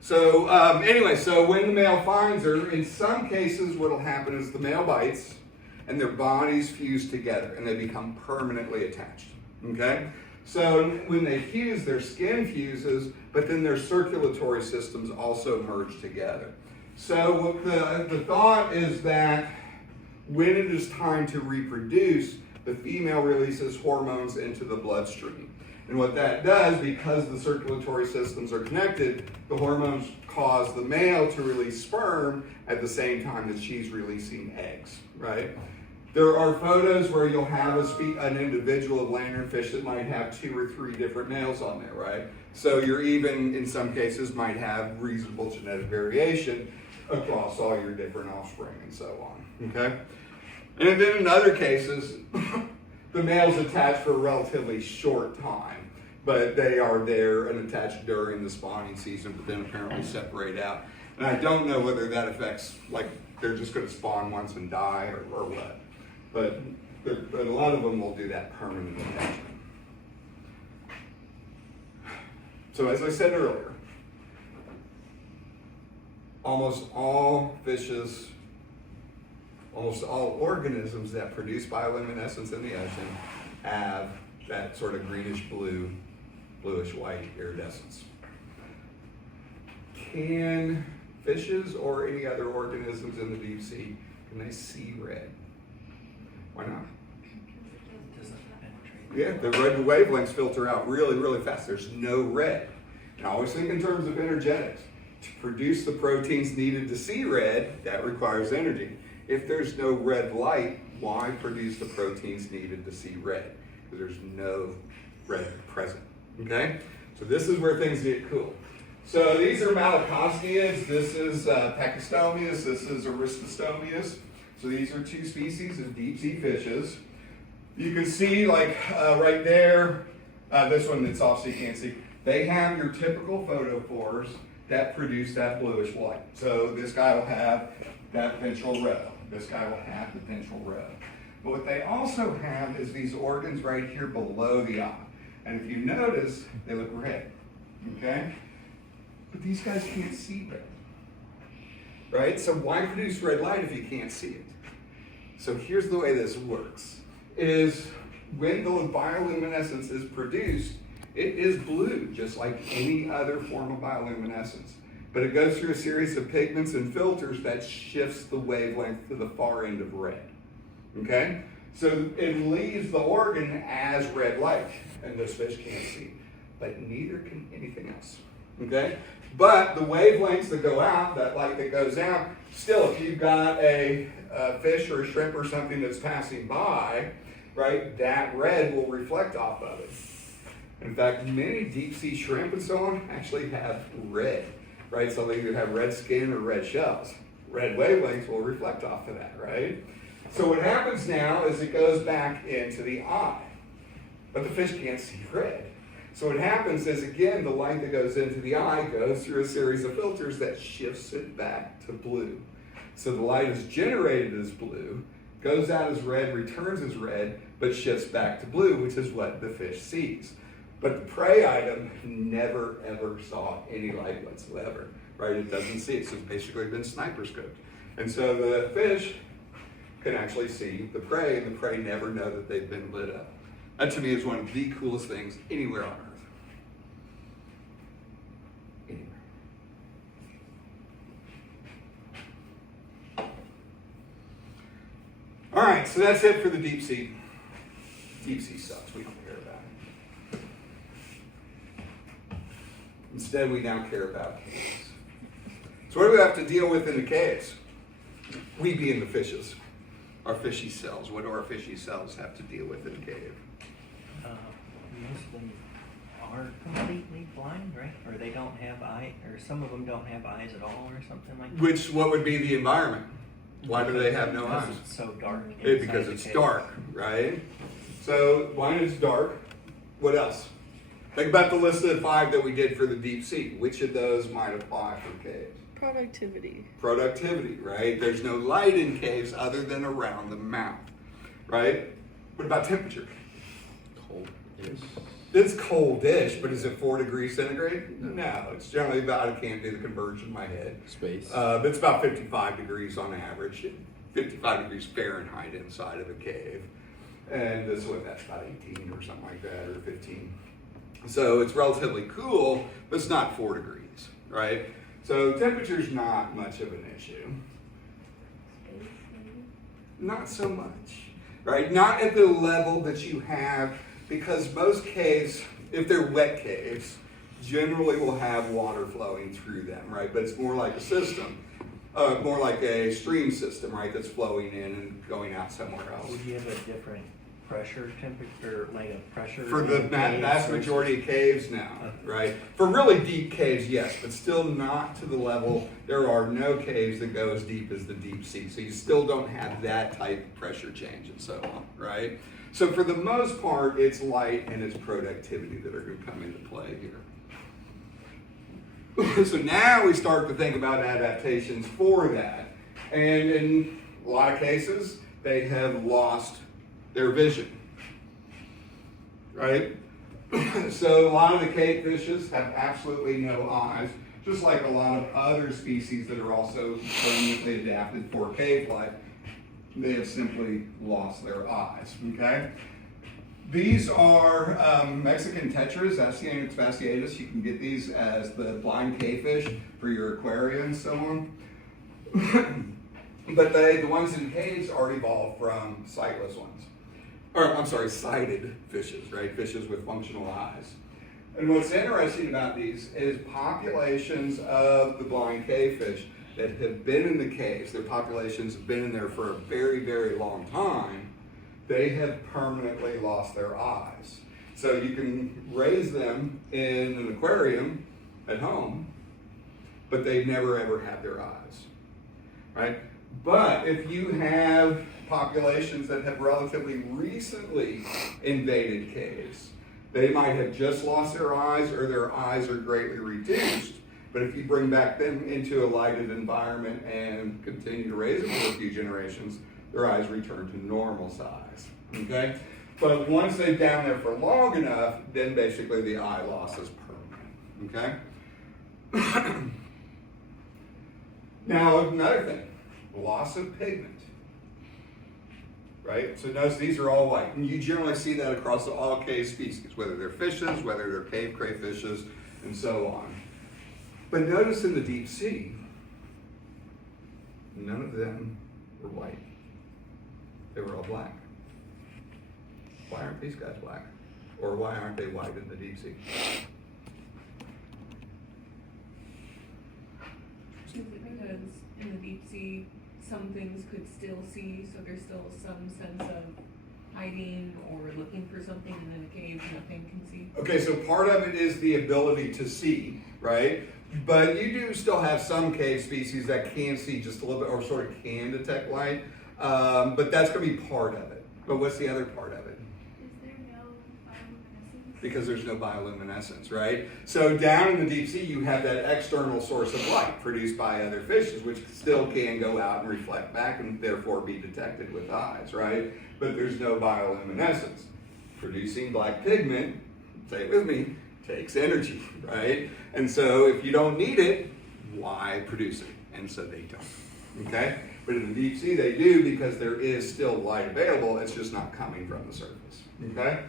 So anyway, so when the male finds her, in some cases what will happen is the male bites and their bodies fuse together and they become permanently attached, okay? So when they fuse, their skin fuses, but then their circulatory systems also merge together. So what the thought is that when it is time to reproduce, the female releases hormones into the bloodstream. And what that does, because the circulatory systems are connected, the hormones cause the male to release sperm at the same time that she's releasing eggs, right? There are photos where you'll have an individual lanternfish that might have 2 or 3 different males on there, right? So you're even, in some cases, might have reasonable genetic variation across all your different offspring and so on, okay? And then in other cases, the males attach for a relatively short time, but they are there and attached during the spawning season, but then apparently separate out. And I don't know whether that affects, like, they're just gonna spawn once and die or what. But a lot of them will do that permanent attachment. So as I said earlier, almost all fishes, almost all organisms that produce bioluminescence in the ocean have that sort of greenish blue, bluish white iridescence. Can fishes or any other organisms in the deep sea, can they see red? Why not? Doesn't penetrate. Yeah, the red wavelengths filter out really, really fast. There's no red. And I always think in terms of energetics. To produce the proteins needed to see red, that requires energy. If there's no red light, why produce the proteins needed to see red? Because there's no red present, okay? So this is where things get cool. So these are Malacosmiids. This is Pakistomius. This is Aristostomius. So these are 2 species of deep sea fishes. You can see like right there, this one that's off so you can't see, they have your typical photophores that produce that bluish white. So this guy will have that ventral row. This guy will have the ventral row. But what they also have is these organs right here below the eye. And if you notice, they look red, okay? But these guys can't see red, right? So why produce red light if you can't see it? So here's the way this works, is when the bioluminescence is produced, it is blue, just like any other form of bioluminescence. But it goes through a series of pigments and filters that shifts the wavelength to the far end of red, okay? So it leaves the organ as red light, and those fish can't see, but neither can anything else, okay? But the wavelengths that go out, that light that goes out, still, if you've got a fish or a shrimp or something that's passing by, right, that red will reflect off of it. In fact, many deep sea shrimp and so on actually have red, right? So they either have red skin or red shells. Red wavelengths will reflect off of that, right? So what happens now is it goes back into the eye, but the fish can't see red. So what happens is, again, the light that goes into the eye goes through a series of filters that shifts it back to blue. So the light is generated as blue, goes out as red, returns as red, but shifts back to blue, which is what the fish sees. But the prey item never, ever saw any light whatsoever, right? It doesn't see it, so it's basically been sniper scoped. And so the fish can actually see the prey, and the prey never know that they've been lit up. That to me is one of the coolest things anywhere on Earth. Anywhere. All right, so that's it for the deep sea. Deep sea sucks. We don't care about it. Instead, we now care about caves. So what do we have to deal with in the caves? We being the fishes. Our fishy cells. What do our fishy cells have to deal with in a cave? Most of them are completely blind, right? Or they don't have eye, or some of them don't have eyes at all, or something like that. What would be the environment? Why do they have no Because eyes? it's so dark. Because inside it's the cave. dark, right? So why it's dark? What else? Think about the list of 5 that we did for the deep sea. Which of those might apply for caves? Productivity. Productivity, right? There's no light in caves other than around the mouth, right? What about temperature? Cold-ish. It's cold-ish, but is it 4 degrees centigrade? No, it's generally about, I can't do the conversion in my head. Space. But it's about 55 degrees on average, 55 degrees Fahrenheit inside of a cave. And this what that's about 18 or something like that, or 15. So it's relatively cool, but it's not 4 degrees, right? So temperature's not much of an issue. Not so much, right? Not at the level that you have, because most caves, if they're wet caves, generally will have water flowing through them, right? But it's more like a system. more like a stream system, right, that's flowing in and going out somewhere else. Would you have a different pressure temperature, like a pressure? For the in caves vast versus- majority of caves now, right? For really deep caves, yes, but still not to the level, there are no caves that go as deep as the deep sea. So you still don't have that type of pressure change and so on, right? So for the most part, it's light and it's productivity that are going to come into play here. So now we start to think about adaptations for that. And in a lot of cases, they have lost their vision, right? So a lot of the cave fishes have absolutely no eyes, just like a lot of other species that are also permanently adapted for cave life. They have simply lost their eyes, okay? These are Mexican tetras, Acianus fasciatus. You can get these as the blind cavefish for your aquarium and so on. But the ones in caves are evolved from sightless ones. Or, I'm sorry, sighted fishes, right? Fishes with functional eyes. And what's interesting about these is populations of the blind cavefish that have been in the caves, their populations have been in there for a very, very long time, they have permanently lost their eyes. So you can raise them in an aquarium at home, but they never ever have their eyes, right? But if you have populations that have relatively recently invaded caves, they might have just lost their eyes or their eyes are greatly reduced. But if you bring back them into a lighted environment and continue to raise them for a few generations, their eyes return to normal size, okay? But once they've down there for long enough, then basically the eye loss is permanent, okay? Now, another thing, loss of pigment, right? So notice these are all white, and you generally see that across all cave species, whether they're fishes, whether they're cave crayfishes, and so on. But notice in the deep sea, none of them were white. They were all black. Why aren't these guys black? Or why aren't they white in the deep sea? Is it because in the deep sea, some things could still see, so there's still some sense of hiding or looking for something, and in a cave, nothing can see? Okay, so part of it is the ability to see, right? But you do still have some cave species that can see just a little bit, or sort of can detect light. But that's going to be part of it. But what's the other part of it? Is there no bioluminescence? Because there's no bioluminescence, right? So down in the deep sea, you have that external source of light produced by other fishes, which still can go out and reflect back and therefore be detected with eyes, right? But there's no bioluminescence. Producing black pigment, say it with me, takes energy, right? And so if you don't need it, why produce it? And so they don't, okay? But in the deep sea, they do because there is still light available. It's just not coming from the surface, okay?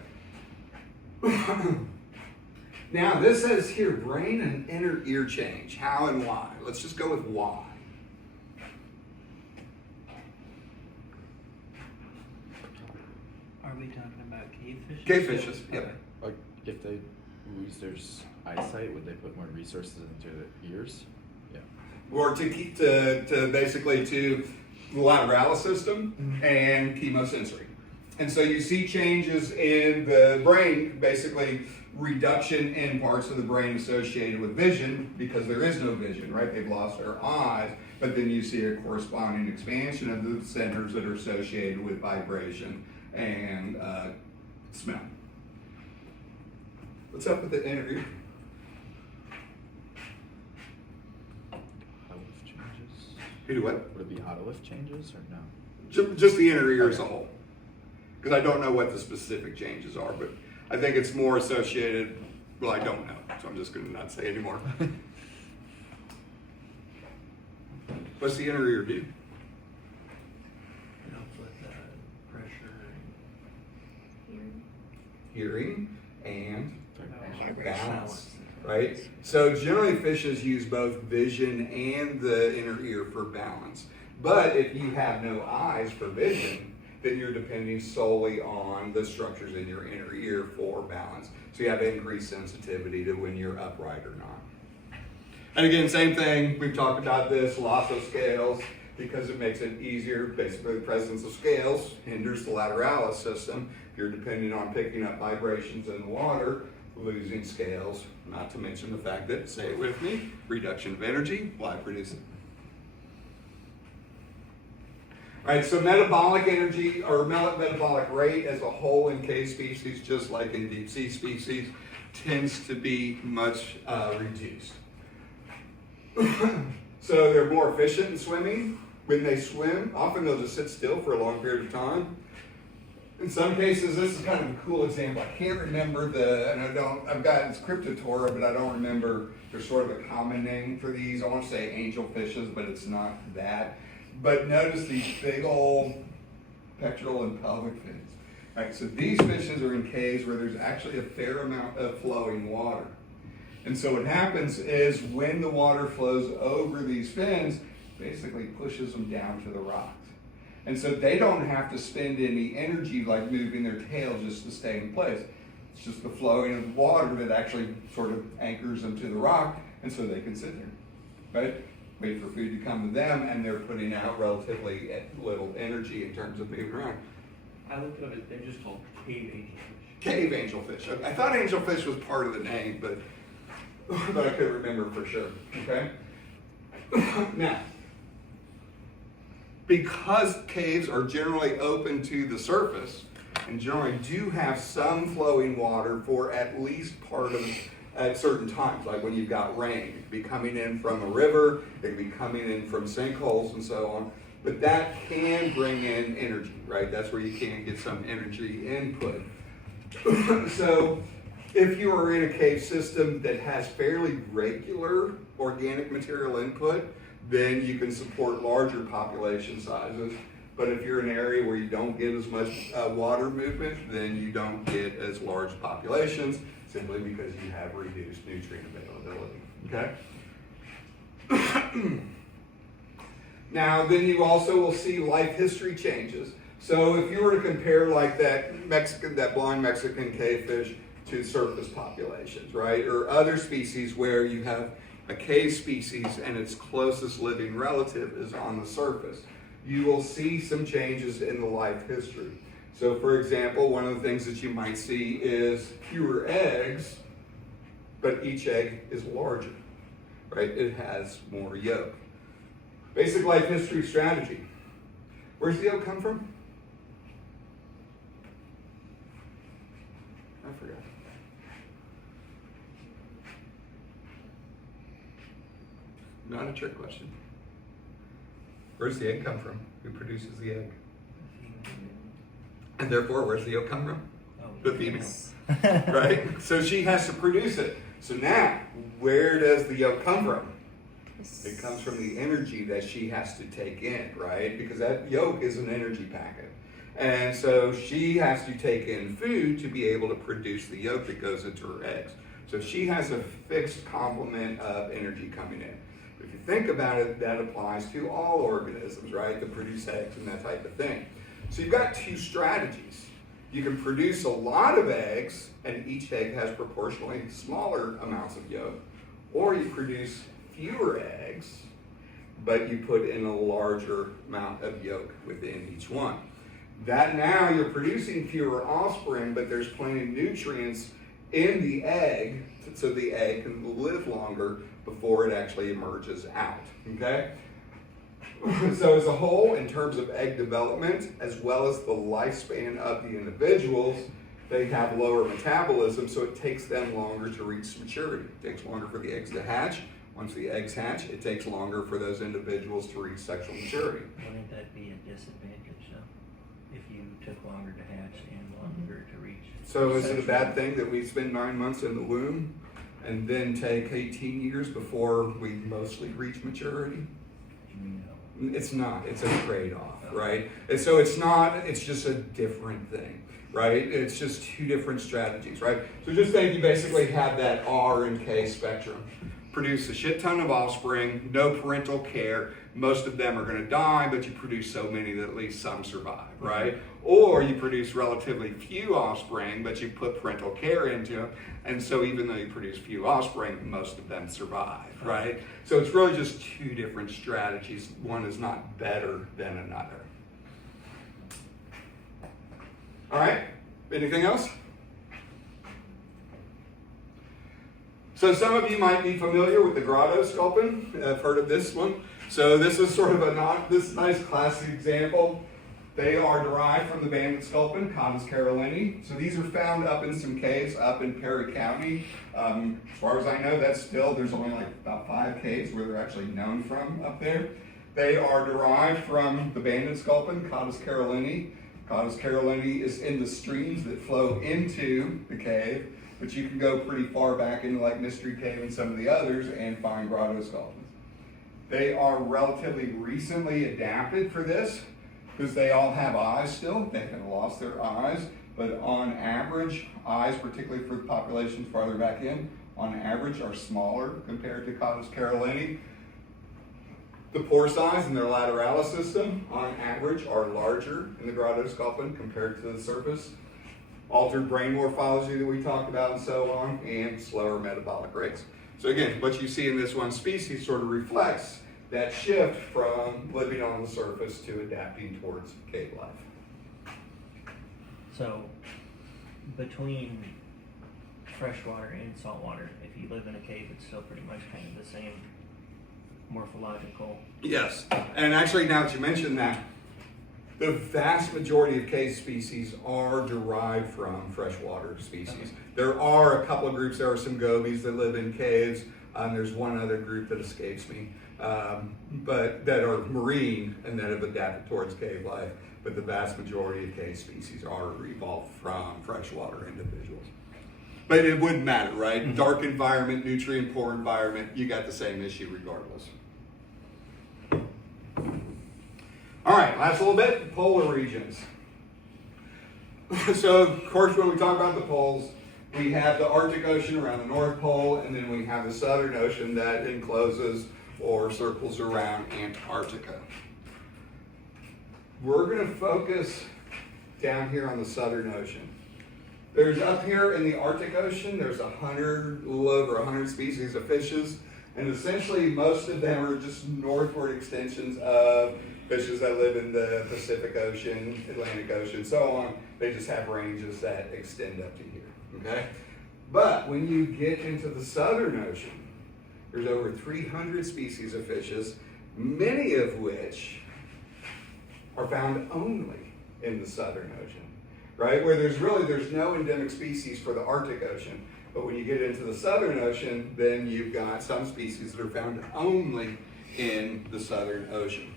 Now, this says here, brain and inner ear change. How and why? Let's just go with why. Are we talking about cave fishes? Cave fishes, yep. Okay. Like, if they lose their eyesight, would they put more resources into their ears? Yeah. Or to keep to basically to the lateral system and chemosensory. And so you see changes in the brain, basically reduction in parts of the brain associated with vision because there is no vision, right? They've lost their eyes, but then you see a corresponding expansion of the centers that are associated with vibration and smell. What's up with the inner ear? Otolith changes? You do what? Would it be otolith changes or no? Just the inner ear as a whole. Because I don't know what the specific changes are, but I think it's more associated, well, I don't know, so I'm just going to not say anymore. What's the inner ear do? It helps with pressure Hearing and and balance, right? So generally fishes use both vision and the inner ear for balance. But if you have no eyes for vision, then you're depending solely on the structures in your inner ear for balance. So you have increased sensitivity to when you're upright or not. And again, same thing, we've talked about this, loss of scales, because it makes it easier. Basically, the presence of scales hinders the lateralis system. If you're depending on picking up vibrations in the water, losing scales, not to mention the fact that, say it with me, reduction of energy, why produce it? All right, so metabolic energy or metabolic rate as a whole in cave species, just like in deep sea species, tends to be much reduced. So they're more efficient in swimming. When they swim, often they'll just sit still for a long period of time. In some cases, this is kind of a cool example. I can't remember I've got, it's Cryptotora, but I don't remember, there's sort of a common name for these. I want to say angelfishes, but it's not that. But notice these big old pectoral and pelvic fins. All right, so these fishes are in caves where there's actually a fair amount of flowing water. And so what happens is when the water flows over these fins, basically pushes them down to the rocks. And so they don't have to spend any energy like moving their tail just to stay in place. It's just the flowing of the water that actually sort of anchors them to the rock, and so they can sit there, right? Wait for food to come to them, and they're putting out relatively little energy in terms of moving around. I looked at it, they're just called cave angelfish. Cave angelfish. I thought angelfish was part of the name, but I couldn't remember for sure, okay? Now, because caves are generally open to the surface and generally do have some flowing water for at least part of at certain times, like when you've got rain, it could be coming in from a river, it could be coming in from sinkholes and so on, but that can bring in energy, right? That's where you can get some energy input. So if you are in a cave system that has fairly regular organic material input, then you can support larger population sizes. But if you're in an area where you don't get as much water movement, then you don't get as large populations, simply because you have reduced nutrient availability, okay? Now, then you also will see life history changes. So if you were to compare like that blind Mexican cavefish to surface populations, right? Or other species where you have a cave species and its closest living relative is on the surface, you will see some changes in the life history. So for example, one of the things that you might see is fewer eggs, but each egg is larger, right? It has more yolk. Basic life history strategy. Where's the yolk come from? I forgot. Not a trick question. Where's the egg come from? Who produces the egg? And therefore, where's the yolk come from? The female, right? So she has to produce it. So now, where does the yolk come from? It comes from the energy that she has to take in, right? Because that yolk is an energy packet. And so she has to take in food to be able to produce the yolk that goes into her eggs. So she has a fixed complement of energy coming in. If you think about it, that applies to all organisms, right? That produce eggs and that type of thing. So you've got two strategies. You can produce a lot of eggs, and each egg has proportionally smaller amounts of yolk, or you produce fewer eggs, but you put in a larger amount of yolk within each one. That now you're producing fewer offspring, but there's plenty of nutrients in the egg, so the egg can live longer before it actually emerges out, okay? So as a whole, in terms of egg development, as well as the lifespan of the individuals, they have lower metabolism, so it takes them longer to reach maturity. It takes longer for the eggs to hatch. Once the eggs hatch, it takes longer for those individuals to reach sexual maturity. Wouldn't that be a disadvantage, though, if you took longer to hatch and longer to reach? So is it a bad thing that we spend 9 months in the womb and then take 18 years before we mostly reach maturity? No. It's not. It's a trade-off, right? And so it's not, it's just a different thing, right? It's just two different strategies, right? So just think you basically have that R and K spectrum. Produce a shit ton of offspring, no parental care, most of them are going to die, but you produce so many that at least some survive, right? Or you produce relatively few offspring, but you put parental care into them, and so even though you produce few offspring, most of them survive, right? So it's really just two different strategies. One is not better than another. All right, anything else? So some of you might be familiar with the grotto sculpin. I've heard of this one. So this is sort of this nice classic example. They are derived from the banded sculpin, Caudus carolini. So these are found up in some caves up in Perry County. As far as I know, there's only like about 5 caves where they're actually known from up there. They are derived from the banded sculpin, Caudus carolini. Caudus carolini is in the streams that flow into the cave, but you can go pretty far back into like Mystery Cave and some of the others and find grotto sculpins. They are relatively recently adapted for this because they all have eyes still. They haven't lost their eyes, but on average, eyes, particularly for the populations farther back in, on average are smaller compared to Caudus carolini. The pore size in their lateralis system, on average, are larger in the grotto sculpin compared to the surface. Altered brain morphology that we talked about and so on, and slower metabolic rates. So again, what you see in this one species sort of reflects that shift from living on the surface to adapting towards cave life. So, between freshwater and saltwater, if you live in a cave, it's still pretty much kind of the same morphological. Yes, and actually now that you mention that, the vast majority of cave species are derived from freshwater species. There are a couple of groups, there are some gobies that live in caves. There's one other group that escapes me, but that are marine and that have adapted towards cave life. But the vast majority of cave species are evolved from freshwater individuals. But it wouldn't matter, right? Mm-hmm. Dark environment, nutrient poor environment, you got the same issue regardless. All right, last little bit, polar regions. So, of course, when we talk about the poles, we have the Arctic Ocean around the North Pole, and then we have the Southern Ocean that encloses or circles around Antarctica. We're going to focus down here on the Southern Ocean. There's up here in the Arctic Ocean, there's a little over 100 species of fishes, and essentially most of them are just northward extensions of fishes that live in the Pacific Ocean, Atlantic Ocean, so on. They just have ranges that extend up to here, okay? But when you get into the Southern Ocean, there's over 300 species of fishes, many of which are found only in the Southern Ocean, right? Where there's no endemic species for the Arctic Ocean. But when you get into the Southern Ocean, then you've got some species that are found only in the Southern Ocean.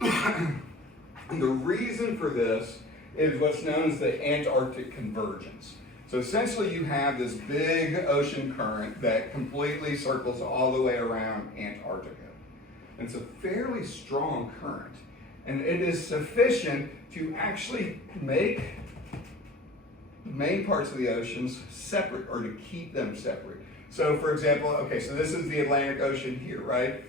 And the reason for this is what's known as the Antarctic convergence. So essentially you have this big ocean current that completely circles all the way around Antarctica. And it's a fairly strong current. And it is sufficient to actually make the main parts of the oceans separate, or to keep them separate. So for example, okay, so this is the Atlantic Ocean here, right?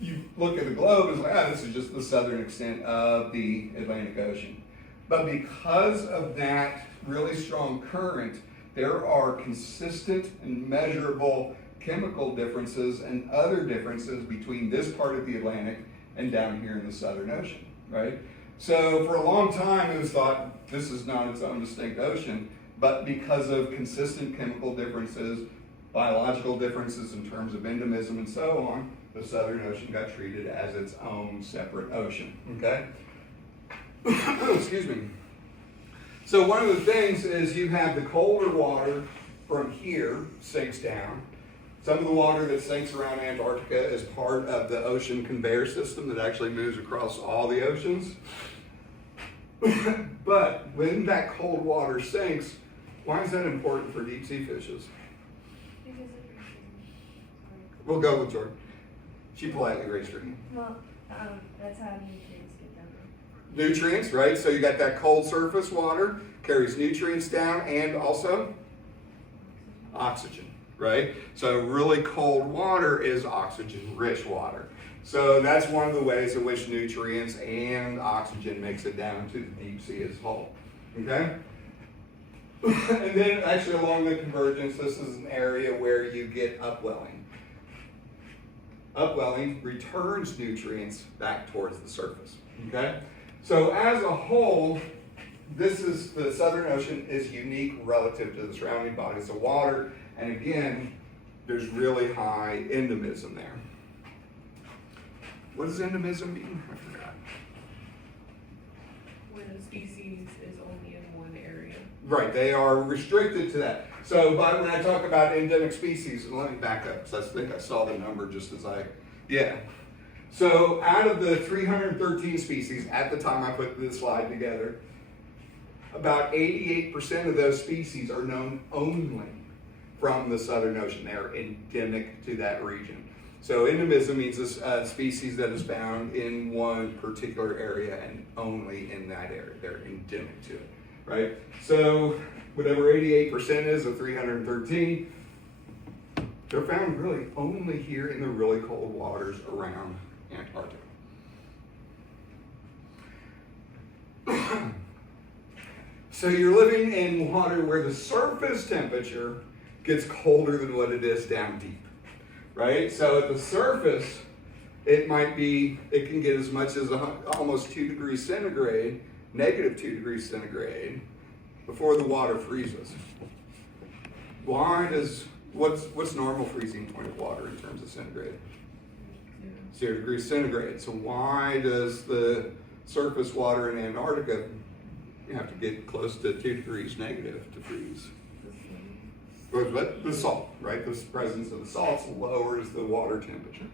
You look at the globe and it's like, this is just the southern extent of the Atlantic Ocean. But because of that really strong current, there are consistent and measurable chemical differences and other differences between this part of the Atlantic and down here in the Southern Ocean, right? So for a long time it was thought this is not its own distinct ocean, but because of consistent chemical differences, biological differences in terms of endemism and so on, the Southern Ocean got treated as its own separate ocean, okay? Excuse me. So one of the things is you have the colder water from here sinks down. Some of the water that sinks around Antarctica is part of the ocean conveyor system that actually moves across all the oceans. But when that cold water sinks, why is that important for deep sea fishes? Because of nutrition. We'll go with Jordan. She politely raised her hand. Well, that's how nutrients get down Nutrients, right? So you got that cold surface water, carries nutrients down, and also oxygen, right? So really cold water is oxygen-rich water. So that's one of the ways in which nutrients and oxygen makes it down to the deep sea as a whole, okay? And then actually along the convergence, this is an area where you get upwelling. Upwelling returns nutrients back towards the surface, okay? So as a whole, the Southern Ocean is unique relative to the surrounding bodies of water, and again, there's really high endemism there. What does endemism mean? I forgot. When a species is only in one area. Right, they are restricted to that. So when I talk about endemic species, and let me back up, because I think I saw the number just as yeah. So out of the 313 species at the time I put this slide together, about 88% of those species are known only from the Southern Ocean. They are endemic to that region. So endemism means a species that is found in one particular area and only in that area. They're endemic to it, right? So whatever 88% is of 313, they're found really only here in the really cold waters around Antarctica. So you're living in water where the surface temperature gets colder than what it is down deep, right? So at the surface, it can get as much as almost 2 degrees centigrade, negative 2 degrees centigrade, before the water freezes. What's normal freezing point of water in terms of centigrade? 0 degrees centigrade. So why does the surface water in Antarctica have to get close to 2 degrees negative to freeze? But the salt, right? The presence of the salts lowers the water temperature.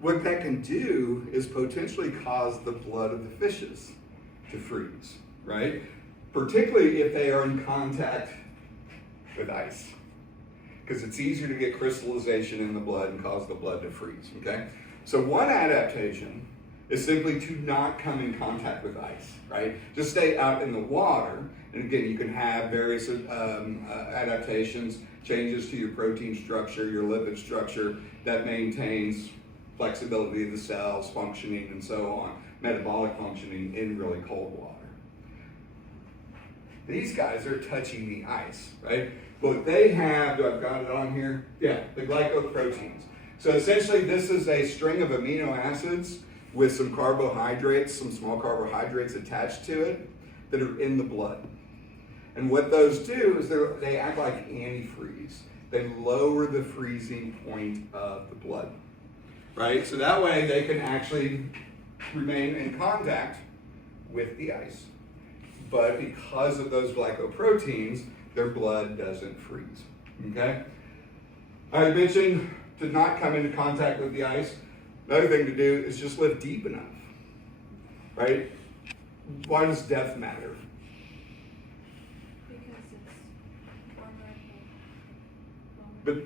What that can do is potentially cause the blood of the fishes to freeze, right? Particularly if they are in contact with ice. Because it's easier to get crystallization in the blood and cause the blood to freeze, okay? So one adaptation is simply to not come in contact with ice, right? Just stay out in the water. And again, you can have various adaptations, changes to your protein structure, your lipid structure that maintains flexibility of the cells, functioning, and so on, metabolic functioning in really cold water. These guys are touching the ice, right? What they have, I've got it on here, yeah, the glycoproteins. So essentially this is a string of amino acids with some carbohydrates, some small carbohydrates attached to it that are in the blood. And what those do is they act like antifreeze. They lower the freezing point of the blood, right? So that way they can actually remain in contact with the ice. But because of those glycoproteins, their blood doesn't freeze, okay? I mentioned to not come into contact with the ice. Another thing to do is just live deep enough, right? Why does depth matter? Because it's warmer. But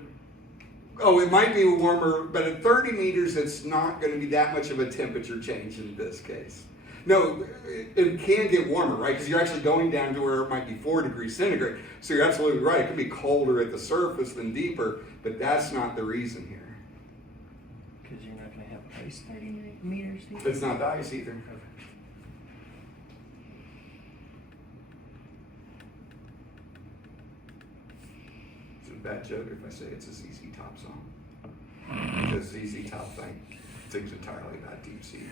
it might be warmer, but at 30 meters, it's not going to be that much of a temperature change in this case. No, it can get warmer, right? Because you're actually going down to where it might be 4 degrees centigrade. So you're absolutely right. It could be colder at the surface than deeper, but that's not the reason here. Because you're not going to have ice 30 meters deep. It's not the ice either. It's a bad joke if I say it's a ZZ Top song. Because ZZ Top sings entirely about deep sea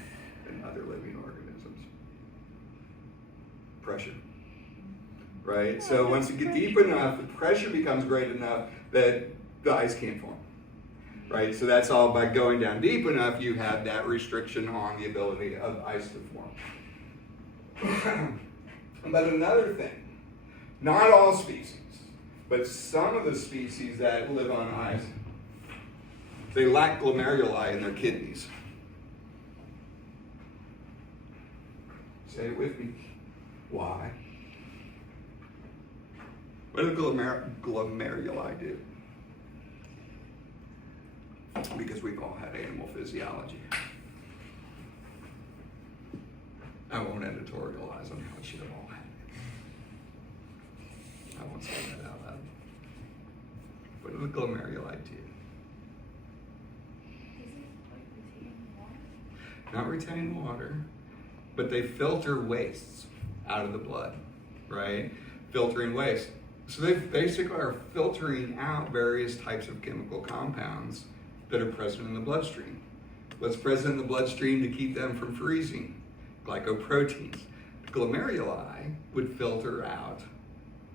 and other living organisms. Pressure. Right? So once you get deep enough, the pressure becomes great enough that the ice can't form. Right? So that's all by going down deep enough, you have that restriction on the ability of ice to form. But another thing, not all species, but some of the species that live on ice, they lack glomeruli in their kidneys. Say it with me. Why? What do glomeruli do? Because we've all had animal physiology. I won't editorialize on how we should have all had it. won't say that out loud. What are the glomeruli do? Does it like retain water? Not retain water, but they filter wastes out of the blood, right? Filtering waste. So they basically are filtering out various types of chemical compounds that are present in the bloodstream. What's present in the bloodstream to keep them from freezing? Glycoproteins. The glomeruli would filter out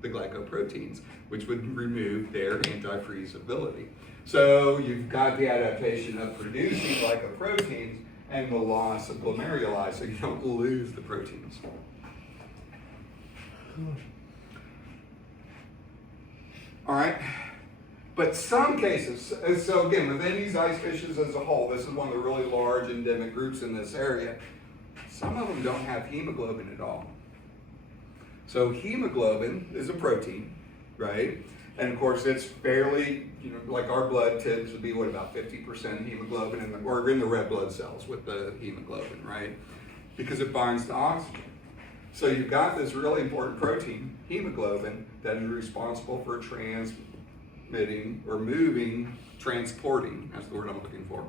the glycoproteins, which would remove their antifreeze ability. So you've got the adaptation of producing glycoproteins and the loss of glomeruli, so you don't lose the proteins. All right, but some cases, so again, within these ice fishes as a whole, this is one of the really large endemic groups in this area, some of them don't have hemoglobin at all. So hemoglobin is a protein, right? And of course it's fairly, like our blood tends to be about 50% hemoglobin or in the red blood cells with the hemoglobin, right? Because it binds to oxygen. So you've got this really important protein, hemoglobin, that is responsible for transmitting or moving, transporting, that's the word I'm looking for,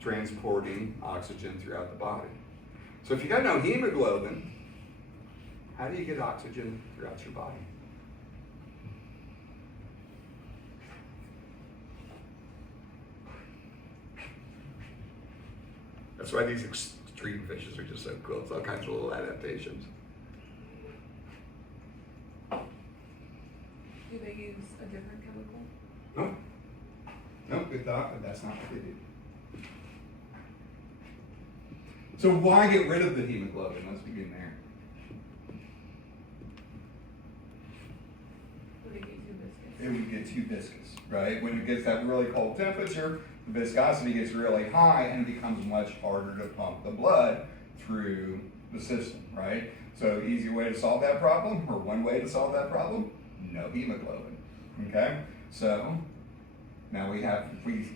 transporting oxygen throughout the body. So if you got no hemoglobin, how do you get oxygen throughout your body? That's why these extreme fishes are just so cool. It's all kinds of little adaptations. Do they use a different chemical? No. No, good thought, but that's not what they do. So why get rid of the hemoglobin? Let's begin there. Would it get too viscous? It would get too viscous, right? When it gets that really cold temperature, the viscosity gets really high and it becomes much harder to pump the blood through the system, right? So easy way to solve that problem, or one way to solve that problem, no hemoglobin, okay? So now we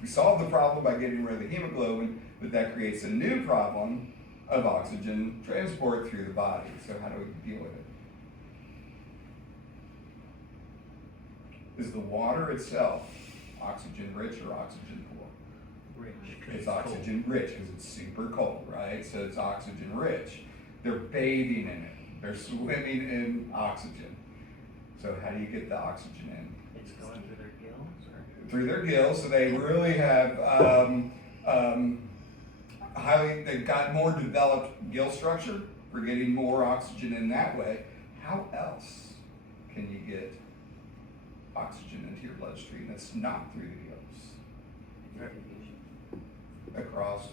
solve the problem by getting rid of the hemoglobin, but that creates a new problem of oxygen transport through the body. So how do we deal with it? Is the water itself oxygen rich or oxygen poor? Rich. It's oxygen rich because it's super cold, right? So it's oxygen rich. They're bathing in it. They're swimming in oxygen. So how do you get the oxygen in? It's going through their gills, or? Through their gills. So they really have they've got more developed gill structure for getting more oxygen in that way. How else can you get oxygen into your bloodstream that's not through the gills? Across.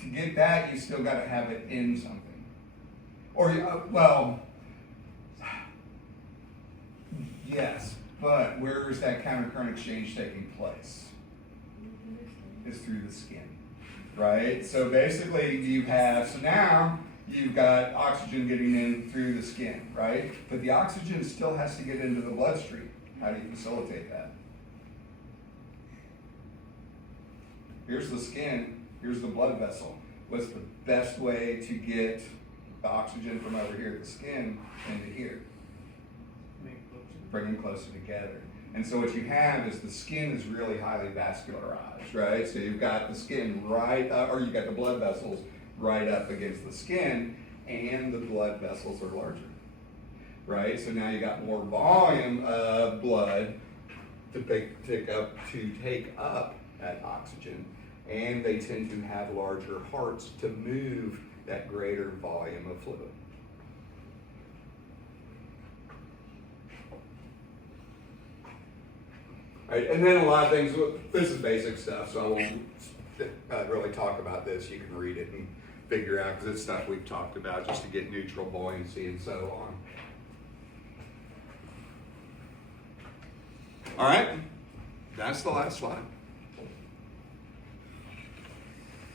To get that, you still got to have it in something. Or, yes, but where is that countercurrent exchange taking place? It's through the skin, right? So basically now you've got oxygen getting in through the skin, right? But the oxygen still has to get into the bloodstream. How do you facilitate that? Here's the skin, here's the blood vessel. What's the best way to get the oxygen from over here at the skin into here? Bring them closer together. And so what you have is the skin is really highly vascularized, right? So you've got the skin or you've got the blood vessels right up against the skin, and the blood vessels are larger, right? So now you got more volume of blood to take up that oxygen, and they tend to have larger hearts to move that greater volume of fluid. Right, and then a lot of things, this is basic stuff, so I won't really talk about this. You can read it and figure out, because it's stuff we've talked about just to get neutral buoyancy and so on. All right, that's the last slide.